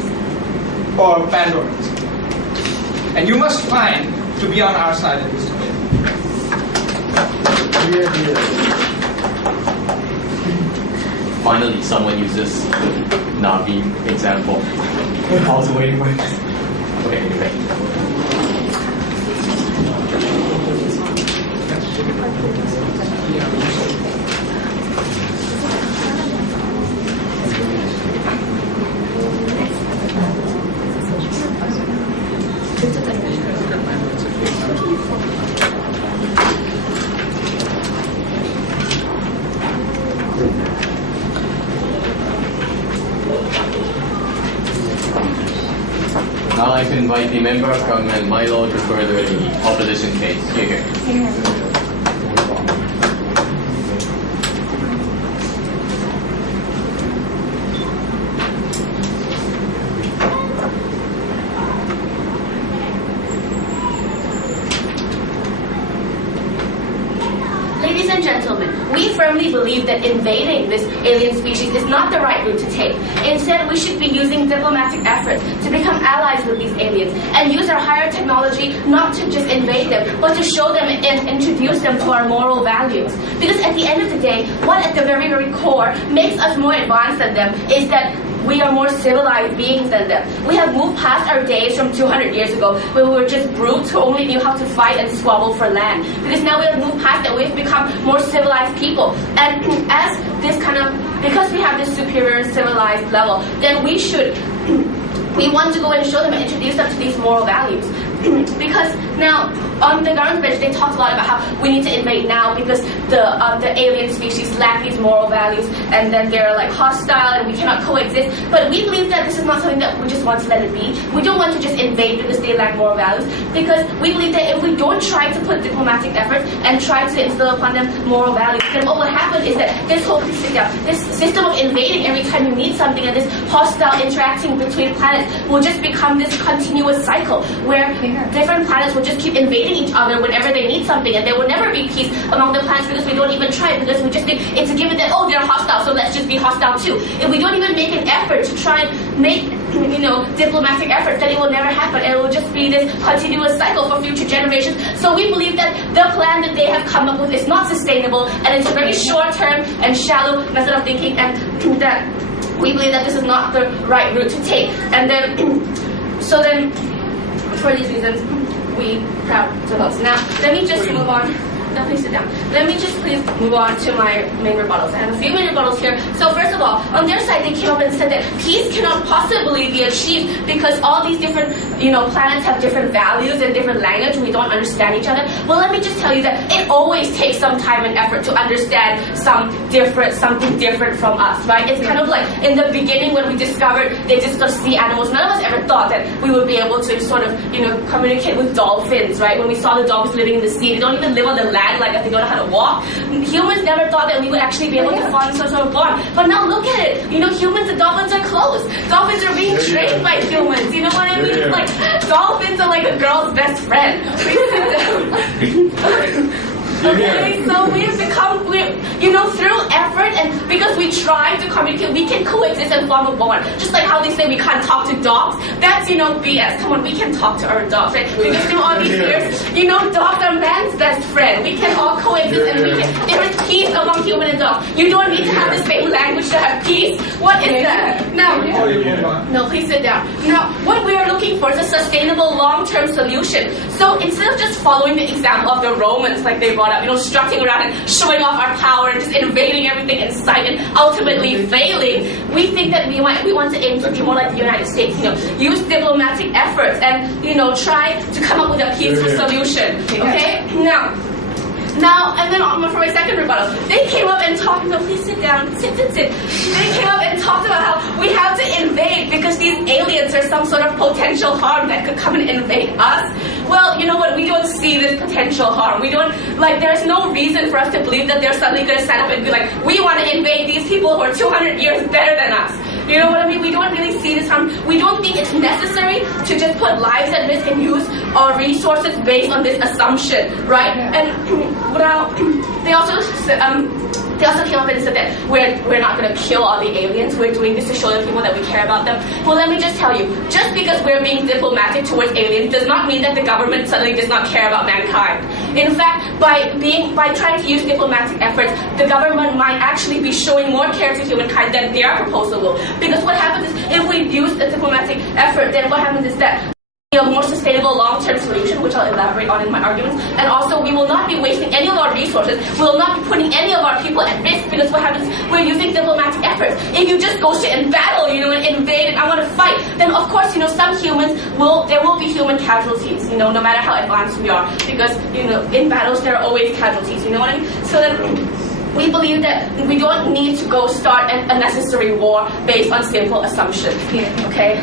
or Pandorans. And you must find to be on our side in this debate. Finally, someone uses Navi example. I was waiting for this. Okay, anyway. Now I can invite the member of government, Milo, to further the opposition case. Here. Ladies and gentlemen, we firmly believe that invading this alien species is not the right route to take. Instead, we should be using diplomatic efforts to become allies with these aliens and use our higher technology not to just invade them, but to show them and introduce them to our moral values. Because at the end of the day, what at the very, very core makes us more advanced than them is that we are more civilized beings than them. We have moved past our days from 200 years ago where we were just brutes who only knew how to fight and squabble for land. Because now we have moved past that, we've become more civilized people. And as this because we have this superior civilized level, then we want to go and show them and introduce them to these moral values. Because now, on the government bench, they talked a lot about how we need to invade now because the alien species lack these moral values, and then they're like hostile and we cannot coexist. But we believe that this is not something that we just want to let it be. We don't want to just invade because they lack moral values, because we believe that if we don't try to put diplomatic efforts and try to instill upon them moral values, then what will happen is that this whole system of invading every time you need something and this hostile interacting between planets will just become this continuous cycle where different planets will just keep invading each other whenever they need something, and there will never be peace among the planets because we don't even try it, because we just think it's a given that, oh, they're hostile, so let's just be hostile too. If we don't even make an effort to try and make diplomatic efforts, then it will never happen, and it will just be this continuous cycle for future generations. So we believe that the plan that they have come up with is not sustainable, and it's a very short-term and shallow method of thinking, and that we believe that this is not the right route to take. And then, for these reasons, we proud to vote. Now, let me just move on. No, please sit down. Let me just please move on to my main rebuttals. I have a few main rebuttals here. So first of all, on their side, they came up and said that peace cannot possibly be achieved because all these different, planets have different values and different language, and we don't understand each other. Well, let me just tell you that it always takes some time and effort to understand something different from us, right? It's kind of like in the beginning when we discovered the existence of sea animals, none of us ever thought that we would be able to sort of, communicate with dolphins, right? When we saw the dolphins living in the sea, they don't even live on the land like if they don't know how to walk. Humans never thought that we would actually be able to form some sort of bond. But now look at it. Humans and dolphins are close. Dolphins are being trained by humans. You know what I mean? Like, dolphins are like a girl's best friend. Okay, so we've become, through effort and because we try to communicate, we can coexist and form a bond. Just like how they say we can't talk to dogs. That's, BS. Come on, we can talk to our dogs, right? Because through all these years, dogs are man's best friend. We can all coexist and there is peace among human and dogs. You don't need to have the same language to have peace. What is that? Now, Before you move on. no, please sit down. Now, what we are looking for is a sustainable long-term solution. So instead of just following the example of the Romans, like they brought up, strutting around and showing off our power and just invading everything in sight and ultimately failing, we think that we want to aim to be more like the United States. Use diplomatic efforts and try to come up with a peaceful solution. Okay? Now, and then for my second rebuttal, they came up and talked, please sit down, sit. They came up and talked about how we have to invade because these aliens are some sort of potential harm that could come and invade us. Well, you know what, we don't see this potential harm. We don't, there's no reason for us to believe that they're suddenly going to stand up and be like, we want to invade these people who are 200 years better than us. You know what I mean? We don't really see this harm. We don't think it's necessary to just put lives at risk and use our resources based on this assumption, right? And now they also came up and said that we're not going to kill all the aliens. We're doing this to show the people that we care about them. Well, let me just tell you, just because we're being diplomatic towards aliens does not mean that the government suddenly does not care about mankind. In fact, by trying to use diplomatic efforts, the government might actually be showing more care to humankind than their proposal will. Because what happens is, if we use a diplomatic effort, then what happens is that a more sustainable long-term solution, which I'll elaborate on in my arguments, and also we will not be wasting any of our resources, we will not be putting any of our people at risk, because what happens is we're using diplomatic efforts. If you just go straight and battle, and invade, and I want to fight, then of course, some humans there will be human casualties, no matter how advanced we are, because, in battles there are always casualties, you know what I mean? So then, we believe that we don't need to go start an unnecessary war based on simple assumptions, okay?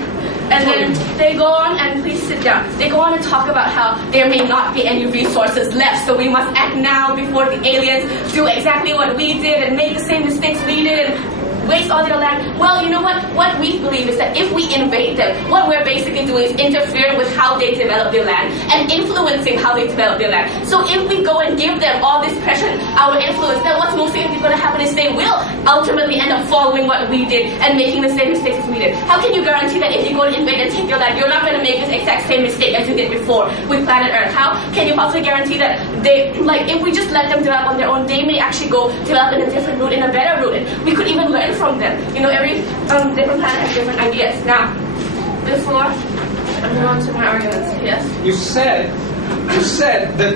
And then they go on, and please sit down, they go on and talk about how there may not be any resources left, so we must act now before the aliens do exactly what we did and make the same mistakes we did and waste all their land. Well, you know what? What we believe is that if we invade them, what we're basically doing is interfering with how they develop their land and influencing how they develop their land. So if we go and give them all this pressure, our influence, then what's most likely going to happen is they will ultimately end up following what we did and making the same mistakes as we did. How can you guarantee that if you go and invade and take their land, you're not going to make this exact same mistake as you did before with planet Earth? How can you possibly guarantee that if we just let them develop on their own, they may actually go develop in a different route, in a better route, and we could even learn from them. Every different planet has different ideas. Now, before I move on to my arguments, yes? You said that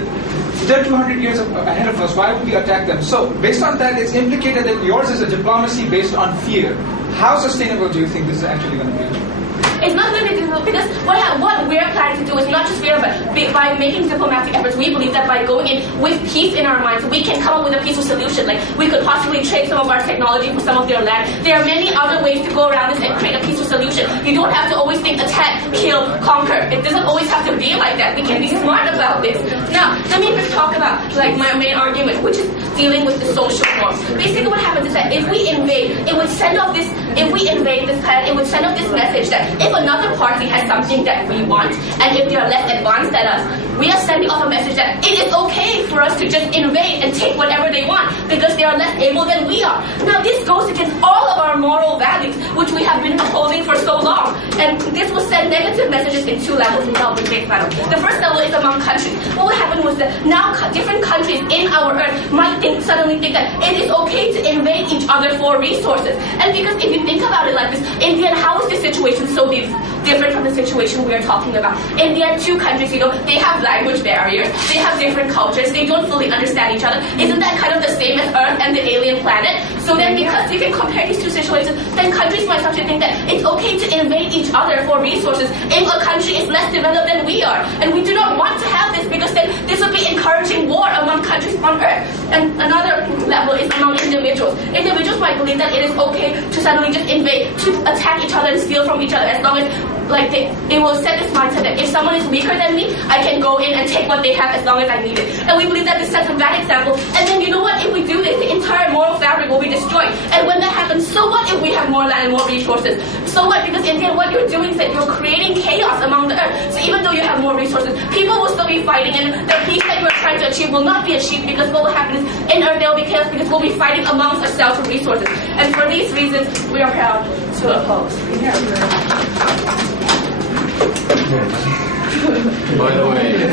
they're 200 years ahead of us. Why would we attack them? So, based on that, it's implicated that yours is a diplomacy based on fear. How sustainable do you think this is actually going to be? It's not going to be difficult, because what we're planning to do is not just fear, but by making diplomatic efforts, we believe that by going in with peace in our minds, we can come up with a peaceful solution. We could possibly trade some of our technology for some of their land. There are many other ways to go around this and create a peaceful solution. You don't have to always think attack, kill, conquer. It doesn't always have to be like that. We can be smart about this. Now, let me just talk about my main argument, which is dealing with the social norms. Basically, what happens is that if we invade, it would send off this. If we invade this planet, it would send off this message that if another party has something that we want, and if they are less advanced than us, we are sending off a message that it is okay for us to just invade and take whatever they want because they are less able than we are. Now, this goes against all of our moral values, which we have been upholding for so long. And this will send negative messages in two levels in the debate battle. The first level is among countries. What happened was that now different countries in our Earth might suddenly think that it is okay to invade each other for resources. And because if you think about it like this, India, how is this situation so different from the situation we are talking about? India, two countries, they have language barriers, they have different cultures, they don't fully understand each other. Isn't that kind of the same as Earth and the alien planet? So then because you can compare these two situations, then countries might start to think that it's okay to invade each other for resources if a country is less developed than we are. And we do not want to have this, because then this would be encouraging war among countries on Earth. And another level is among individuals. Individuals might believe that it is okay to suddenly just invade, to attack each other and steal from each other, as long as it will set this mindset that if someone is weaker than me, I can go in and take what they have as long as I need it. And we believe that this sets a bad example. And then you know what? If we do this, the entire moral fabric will be destroyed. And when that happens, so what if we have more land and more resources? So what? Because in the end, what you're doing is that you're creating chaos among the Earth. So even though you have more resources, people will still be fighting, and the peace that you're trying to achieve will not be achieved, because what will happen is in Earth there will be chaos, because we'll be fighting amongst ourselves for resources. And for these reasons, we are proud to oppose. By the way,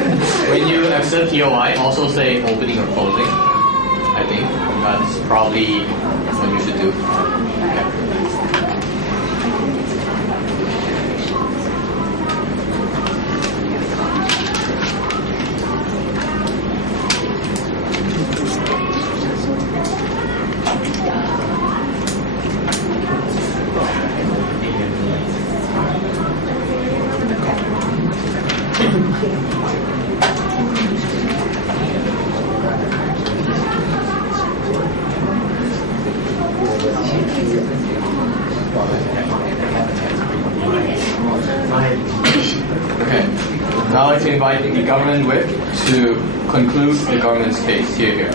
when you accept TOI, also say opening or closing. I think that's probably what you should do. Okay. Now I'd like to invite the government whip to conclude the government's case. Here.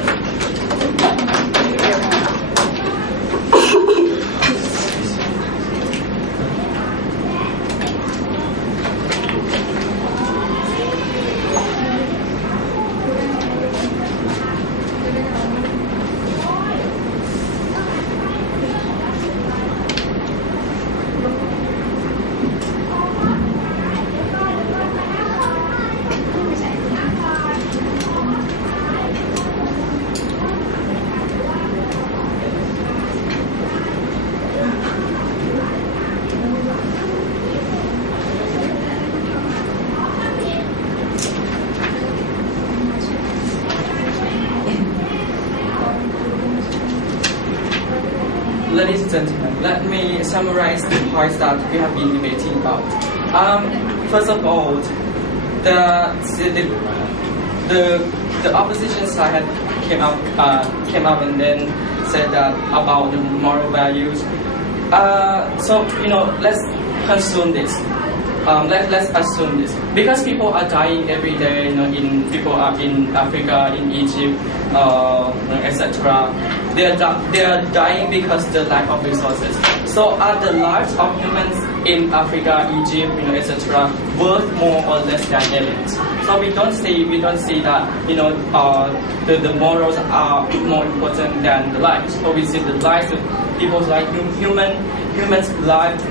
Ladies and gentlemen, let me summarize the points that we have been debating about. First of all, the opposition side came up and then said that about the moral values. So let's consume this. Let's assume this because people are dying every day. People are in Africa, in Egypt, etc. They are dying because the lack of resources. So are the lives of humans in Africa, Egypt, etc. worth more or less than aliens? So we don't say that the morals are more important than the lives. So we see the lives of people's life, humans' lives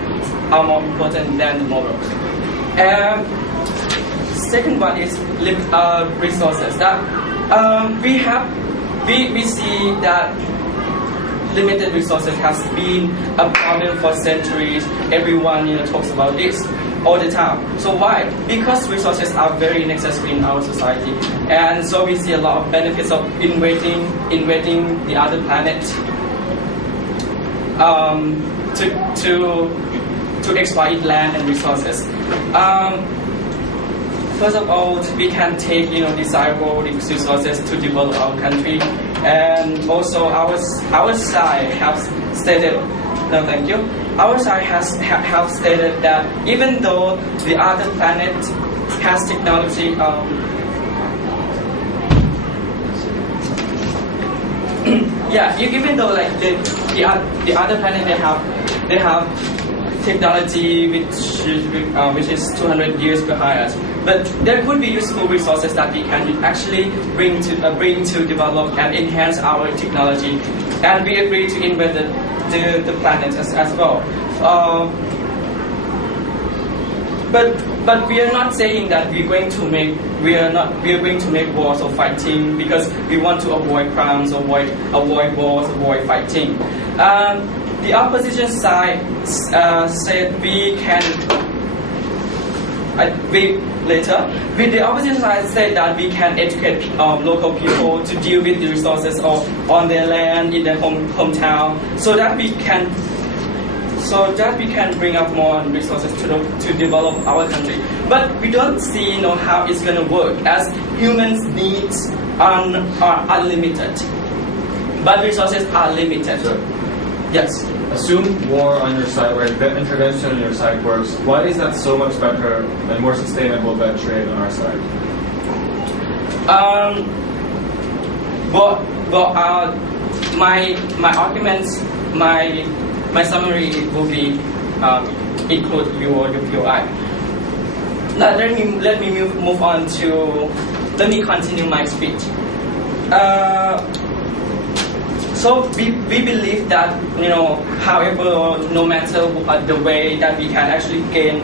are more important than the morals. Second one is resources. That we see that limited resources has been a problem for centuries. Everyone talks about this all the time. So why? Because resources are very necessary in our society, and so we see a lot of benefits of invading the other planet to exploit land and resources. First of all, we can take desirable resources to develop our country, and also our side has stated. No, thank you. Our side has stated that even though the other planet has technology, even though like the other planet they have technology which is 200 years behind us. But there could be useful resources that we can actually bring to develop and enhance our technology, and we agree to invade the planet as well. But we are not saying that we are going to make wars or fighting because we want to avoid crimes, avoid wars, avoid fighting. The opposition side said we can. The opposition side said that we can educate local people to deal with the resources on their land, in their hometown, so that we can bring up more resources to develop our country. But we don't see how it's going to work, as humans' needs are unlimited, but resources are limited. Sure. Yes. Assume war on your side, where the intervention on your side works. Why is that so much better and more sustainable than trade on our side? My arguments, my summary will be include your POI. Now let me move on to. Let me continue my speech. So we believe that however, no matter the way that we can actually gain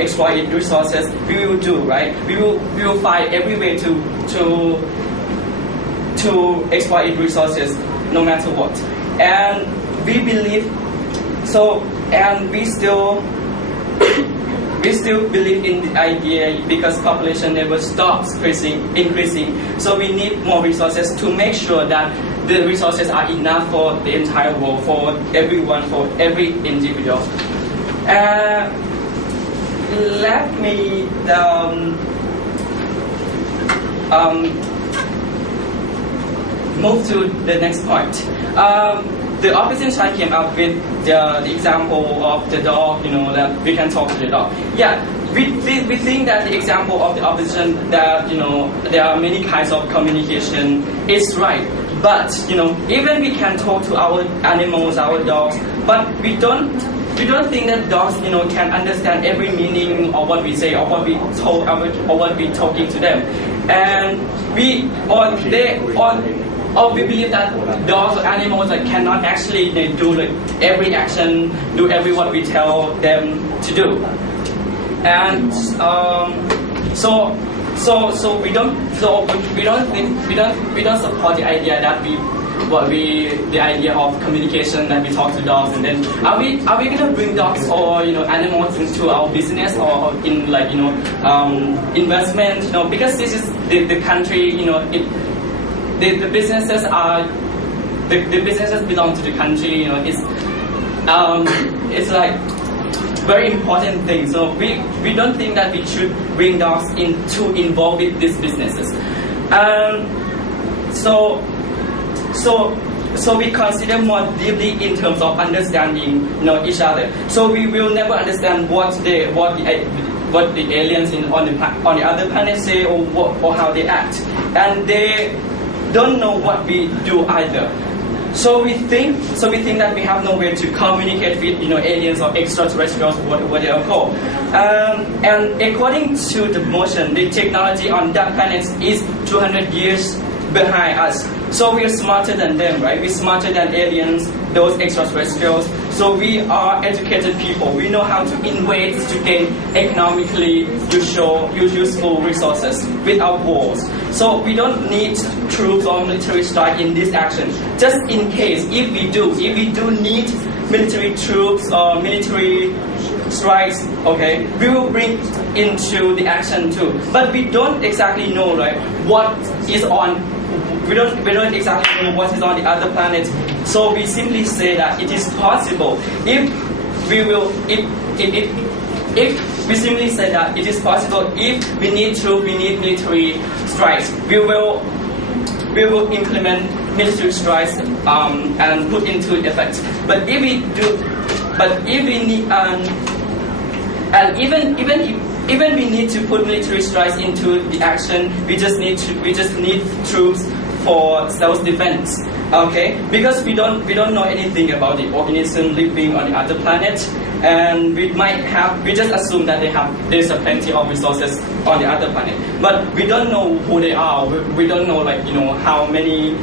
exploit resources, we will do, right. We will find every way to exploit resources, no matter what. And we believe so, and we still believe in the idea because population never stops increasing. So we need more resources to make sure that the resources are enough for the entire world, for everyone, for every individual. Let me move to the next point. The opposition side came up with the example of the dog, that we can talk to the dog. Yeah, we think that the example of the opposition that there are many kinds of communication is right. But even we can talk to our animals, our dogs, but we don't think that dogs can understand every meaning of what we say or what we told or what we talking to them, and we believe that dogs or animals cannot actually do every action, do every what we tell them to do, and so we don't support the idea that the idea of communication that we talk to dogs, and then are we gonna bring dogs or animals into our business or in investment? Because this is the country. The businesses are the businesses belong to the country. It's like very important thing. So we don't think that we should bring dogs to involve with these businesses. So we consider more deeply in terms of understanding each other. So we will never understand what the aliens on the other planet say or how they act, and they don't know what we do either. So we think that we have no way to communicate with aliens or extraterrestrials, what they are called. And according to the motion, the technology on that planet is 200 years behind us. So we are smarter than them, right? We're smarter than aliens, those extraterrestrials. So we are educated people. We know how to invade to gain economically useful resources without wars. So we don't need troops or military strike in this action. Just in case, if we do need military troops or military strikes, okay, we will bring into the action too. But we don't exactly know, right, what is on. We don't exactly know what is on the other planet. So we simply say that it is possible if we simply say that it is possible if we need troops, we need military strikes. We will implement military strikes and put into effect. But if we need even we need to put military strikes into the action, we just need troops for self-defense, okay? Because we don't know anything about the organism living on the other planet, and we just assume that there's a plenty of resources on the other planet, but we don't know who they are. We don't know how many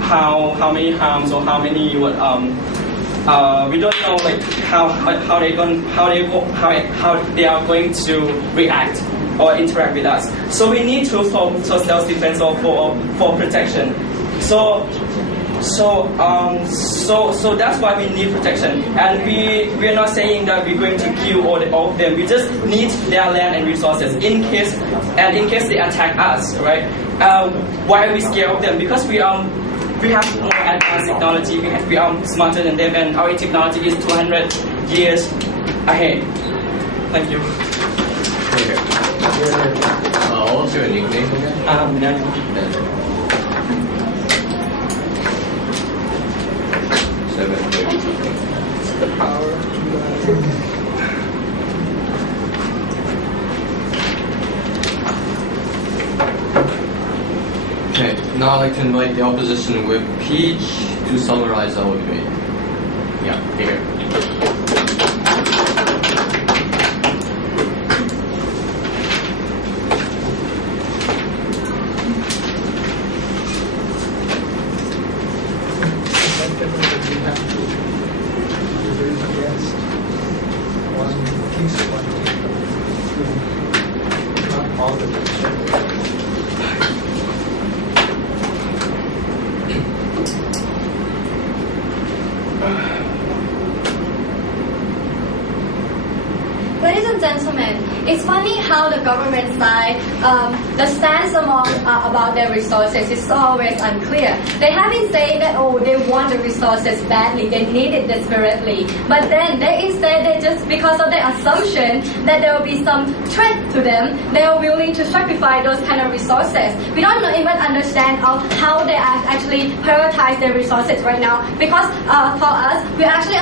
harms or how many we don't know how they are going to react or interact with us. So we need tools for self-defense or for protection. So that's why we need protection. And we're not saying that we're going to kill all of them. We just need their land and resources in case they attack us, right? Why are we scared of them? Because we have more advanced technology. We are smarter than them, and our technology is 200 years ahead. Thank you. What's your nickname again? The power. Okay, now I'd like to invite the opposition with Peach to summarize our debate. Yeah, here. Ladies and gentlemen, it's funny how the government side, the stance about their resources is always unclear. They haven't said that, they want the resources badly, they need it desperately. But then they just, because of their assumption that there will be some threat to them, they are willing to sacrifice those kind of resources. We don't even understand how they actually prioritize their resources right now. Because for us, we actually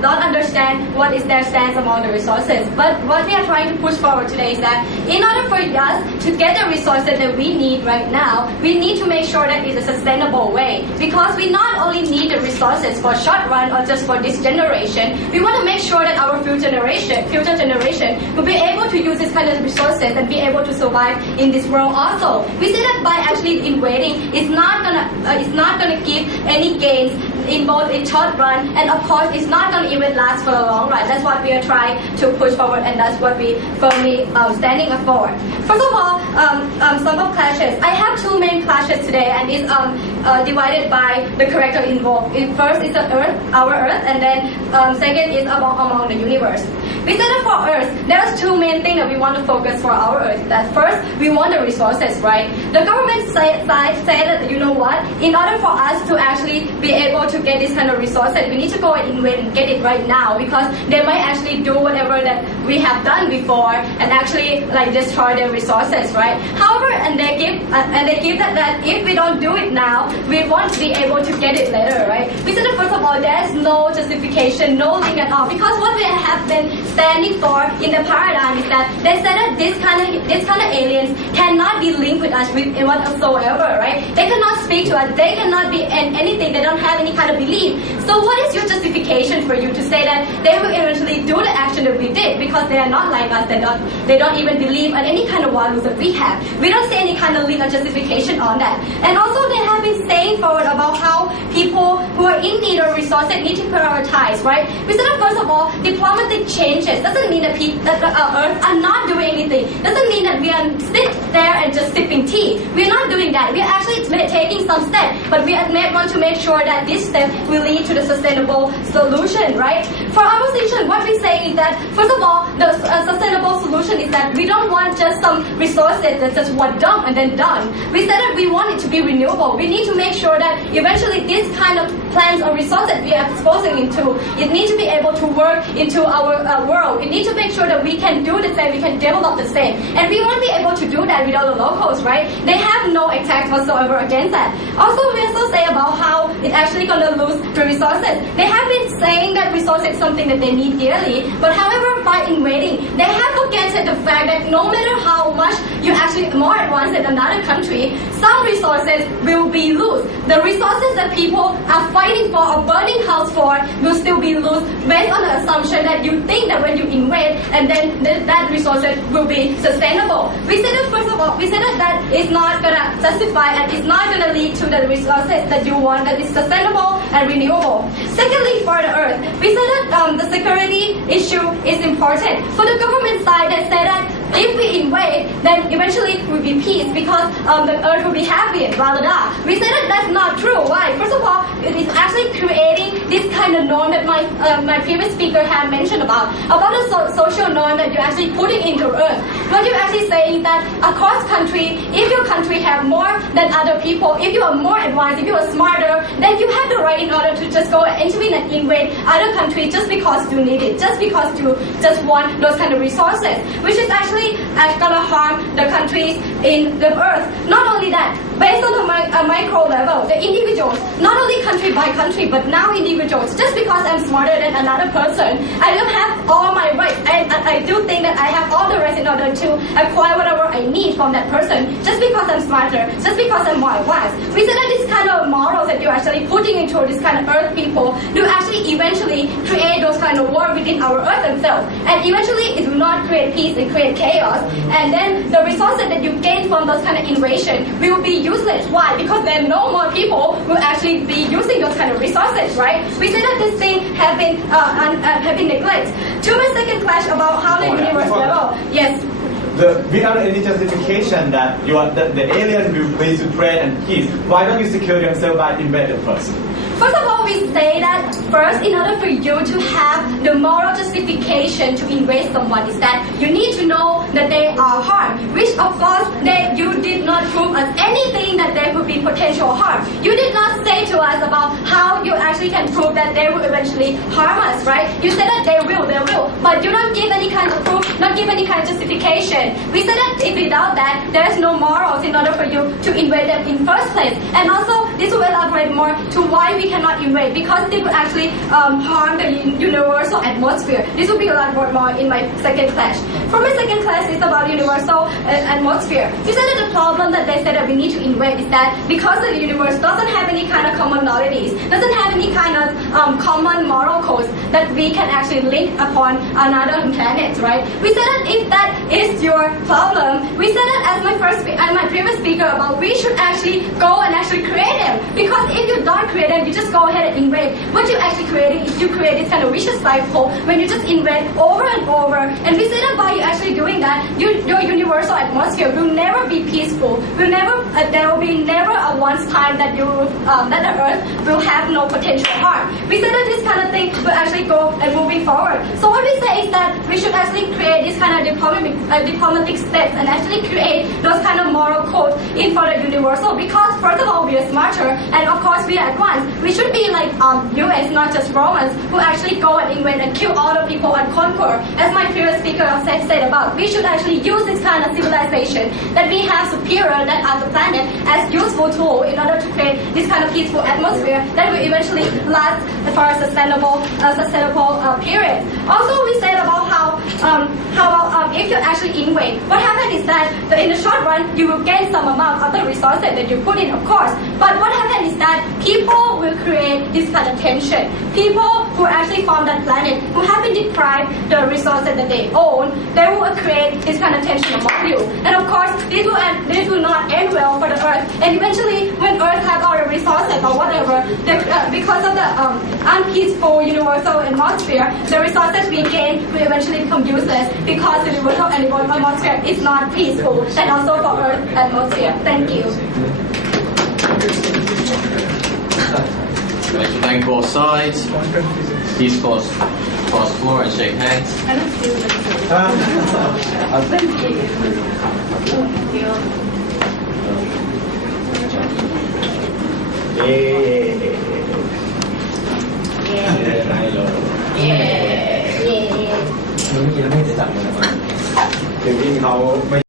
don't understand what is their stance among the resources. But what we are trying to push forward today is that in order for us to get the resources that we need right now, we need to make sure that it's a sustainable way. Because we not only need the resources for short run or just for this generation, we want to make sure that our future generation will be able to use this kind of resources and be able to survive in this world also. We see that by actually invading, it's not gonna give any gains in both in short run, and of course it's not going to even last for the long run. That's what we are trying to push forward, and that's what we firmly standing for. First of all, some of clashes. I have two main clashes today, and it's divided by the character involved. First is the Earth, our Earth, and then second is among the universe. We said that for Earth, there's two main things that we want to focus for our Earth. That first, we want the resources, right? The government side say that, you know what, in order for us to actually be able to get this kind of resources, we need to go and invade and get it right now, because they might actually do whatever that we have done before and actually like destroy their resources, right? However, and they give that if we don't do it now, we won't be able to get it later, right? We said that first of all, there's no justification, no link at all, because what we have been standing for in the paradigm is that they said that this kind of aliens cannot be linked with us with whatsoever, right? They cannot speak to us, they cannot be anything, they don't have any kind of belief. So what is your justification for you to say that they will eventually do the action that we did, because they are not like us, they don't even believe in any kind of values that we have. We don't see any kind of link or justification on that. And also they have been saying forward about how people who are in need of resources need to prioritize, right? We said that first of all, diplomatic changes doesn't mean that Earth are not doing anything. Doesn't mean that we are sit there and just sipping tea. We're not doing that. We're actually taking some steps, but we want to make sure that this step will lead to the sustainable solution, right? For our solution, what we say is that first of all, the sustainable solution is that we don't want just some resources that just one dump and then done. We said that we want it to be renewable. We need to make sure that eventually this kind of plants or resources we are exposing into, it needs to be able to work into our world. We need to make sure that we can do the same, we can develop the same. And we won't be able to do that without the locals, right? They have no attack whatsoever against that. Also, we also say about how it's actually going to lose the resources. They have been saying that resources is something that they need dearly, but however, by invading, they have forgotten the fact that no matter how much you actually more advanced than another country, some resources will be lost. The resources that people are fighting for or burning house for will still be lost based on the assumption that you think that when you invade and then that resources will be sustainable. We said that first of all, we said that is not gonna justify and it's not gonna lead to the resources that you want that is sustainable and renewable. Secondly, for the earth, we said that the security issue is important. For the government side, they said that if we invade, then eventually it will be peace because the earth will be happy and blah blah blah. We said that that's not true. Why? First of all, it is actually creating this kind of norm that my previous speaker had mentioned about the social norm that you're actually putting into earth. What you're actually saying is that across country, if your country have more than other people, if you are more advanced, if you are smarter, then you have the right in order to just go intervene and invade other countries just because you need it, just because you just want those kind of resources, which is actually gonna harm the countries in the earth. Not only that, based on the micro level, the individuals, not only country by country, but now individuals, just because I'm smarter than another person, I don't have all my rights. I do think that I have all the rights in order to acquire whatever I need from that person, just because I'm smarter, just because I'm more advanced. We said that this kind of morals that you're actually putting into this kind of earth people do actually eventually create those kind of war within our earth themselves. And eventually it will not create peace and create chaos. And then the resources that you gain from those kind of invasion will be useless. Why? Because then no more people will actually be using those kind of resources, right? We say that this thing have been neglected. To my second clash about how the universe level. Yes. Without any justification that the alien will place to trade and peace, why don't you secure yourself by invading first? First of all, we say that first, in order for you to have the moral justification to invade someone, is that you need to know that they are harmed, which of course you did not prove us anything that there could be potential harm. You did not say to us about how you actually can prove that they will eventually harm us, right? You said that they will, but you don't give any kind of proof, not give any kind of justification. We said that if without that, there is no morals in order for you to invade them in first place. And also, this will elaborate more to why we cannot invade, because they would actually harm the universal atmosphere. This will be elaborated more in my second class. For my second class, it's about universal atmosphere. We said that the problem that they said that we need to invade is that because the universe doesn't have any kind of commonalities, doesn't have any kind of common moral codes that we can actually link upon another planet, right? We said that if that is your problem, we said that as my previous speaker about we should actually go and actually create them, because if you don't create them, you just go ahead and invade. What you actually creating is you create this kind of vicious cycle when you just invade over and over. And we said that by you actually doing that, your universal atmosphere will never be peaceful. Will never there will be never a once time that that the earth will have no potential harm. We said that this kind of thing will actually go and moving forward. So what we say is that we should actually create this kind of diplomatic steps and actually create those kind of moral codes in for the universal, because first of all we are smarter, and of course we are advanced. We should be like US, not just Romans, who actually go and invade and kill all the people and conquer. As my previous speaker said about, we should actually use this kind of civilization that we have superior than other planet as useful tool in order to create this kind of peaceful atmosphere that will eventually last for a sustainable period. Also, we said about how if you actually invade, what happens is that in the short run you will gain some amount of the resources that you put in, of course. But what happens is that people will create this kind of tension. People who actually form that planet, who have been deprived the resources that they own, they will create this kind of tension among you. And of course, this will not end well for the Earth. And eventually, when Earth has all the resources or whatever, because of the unpeaceful universal atmosphere, the resources we gain will eventually become useless, because the universal atmosphere is not peaceful, and also for Earth atmosphere. Thank you. I'd like to thank both sides. Please cross floor and shake hands.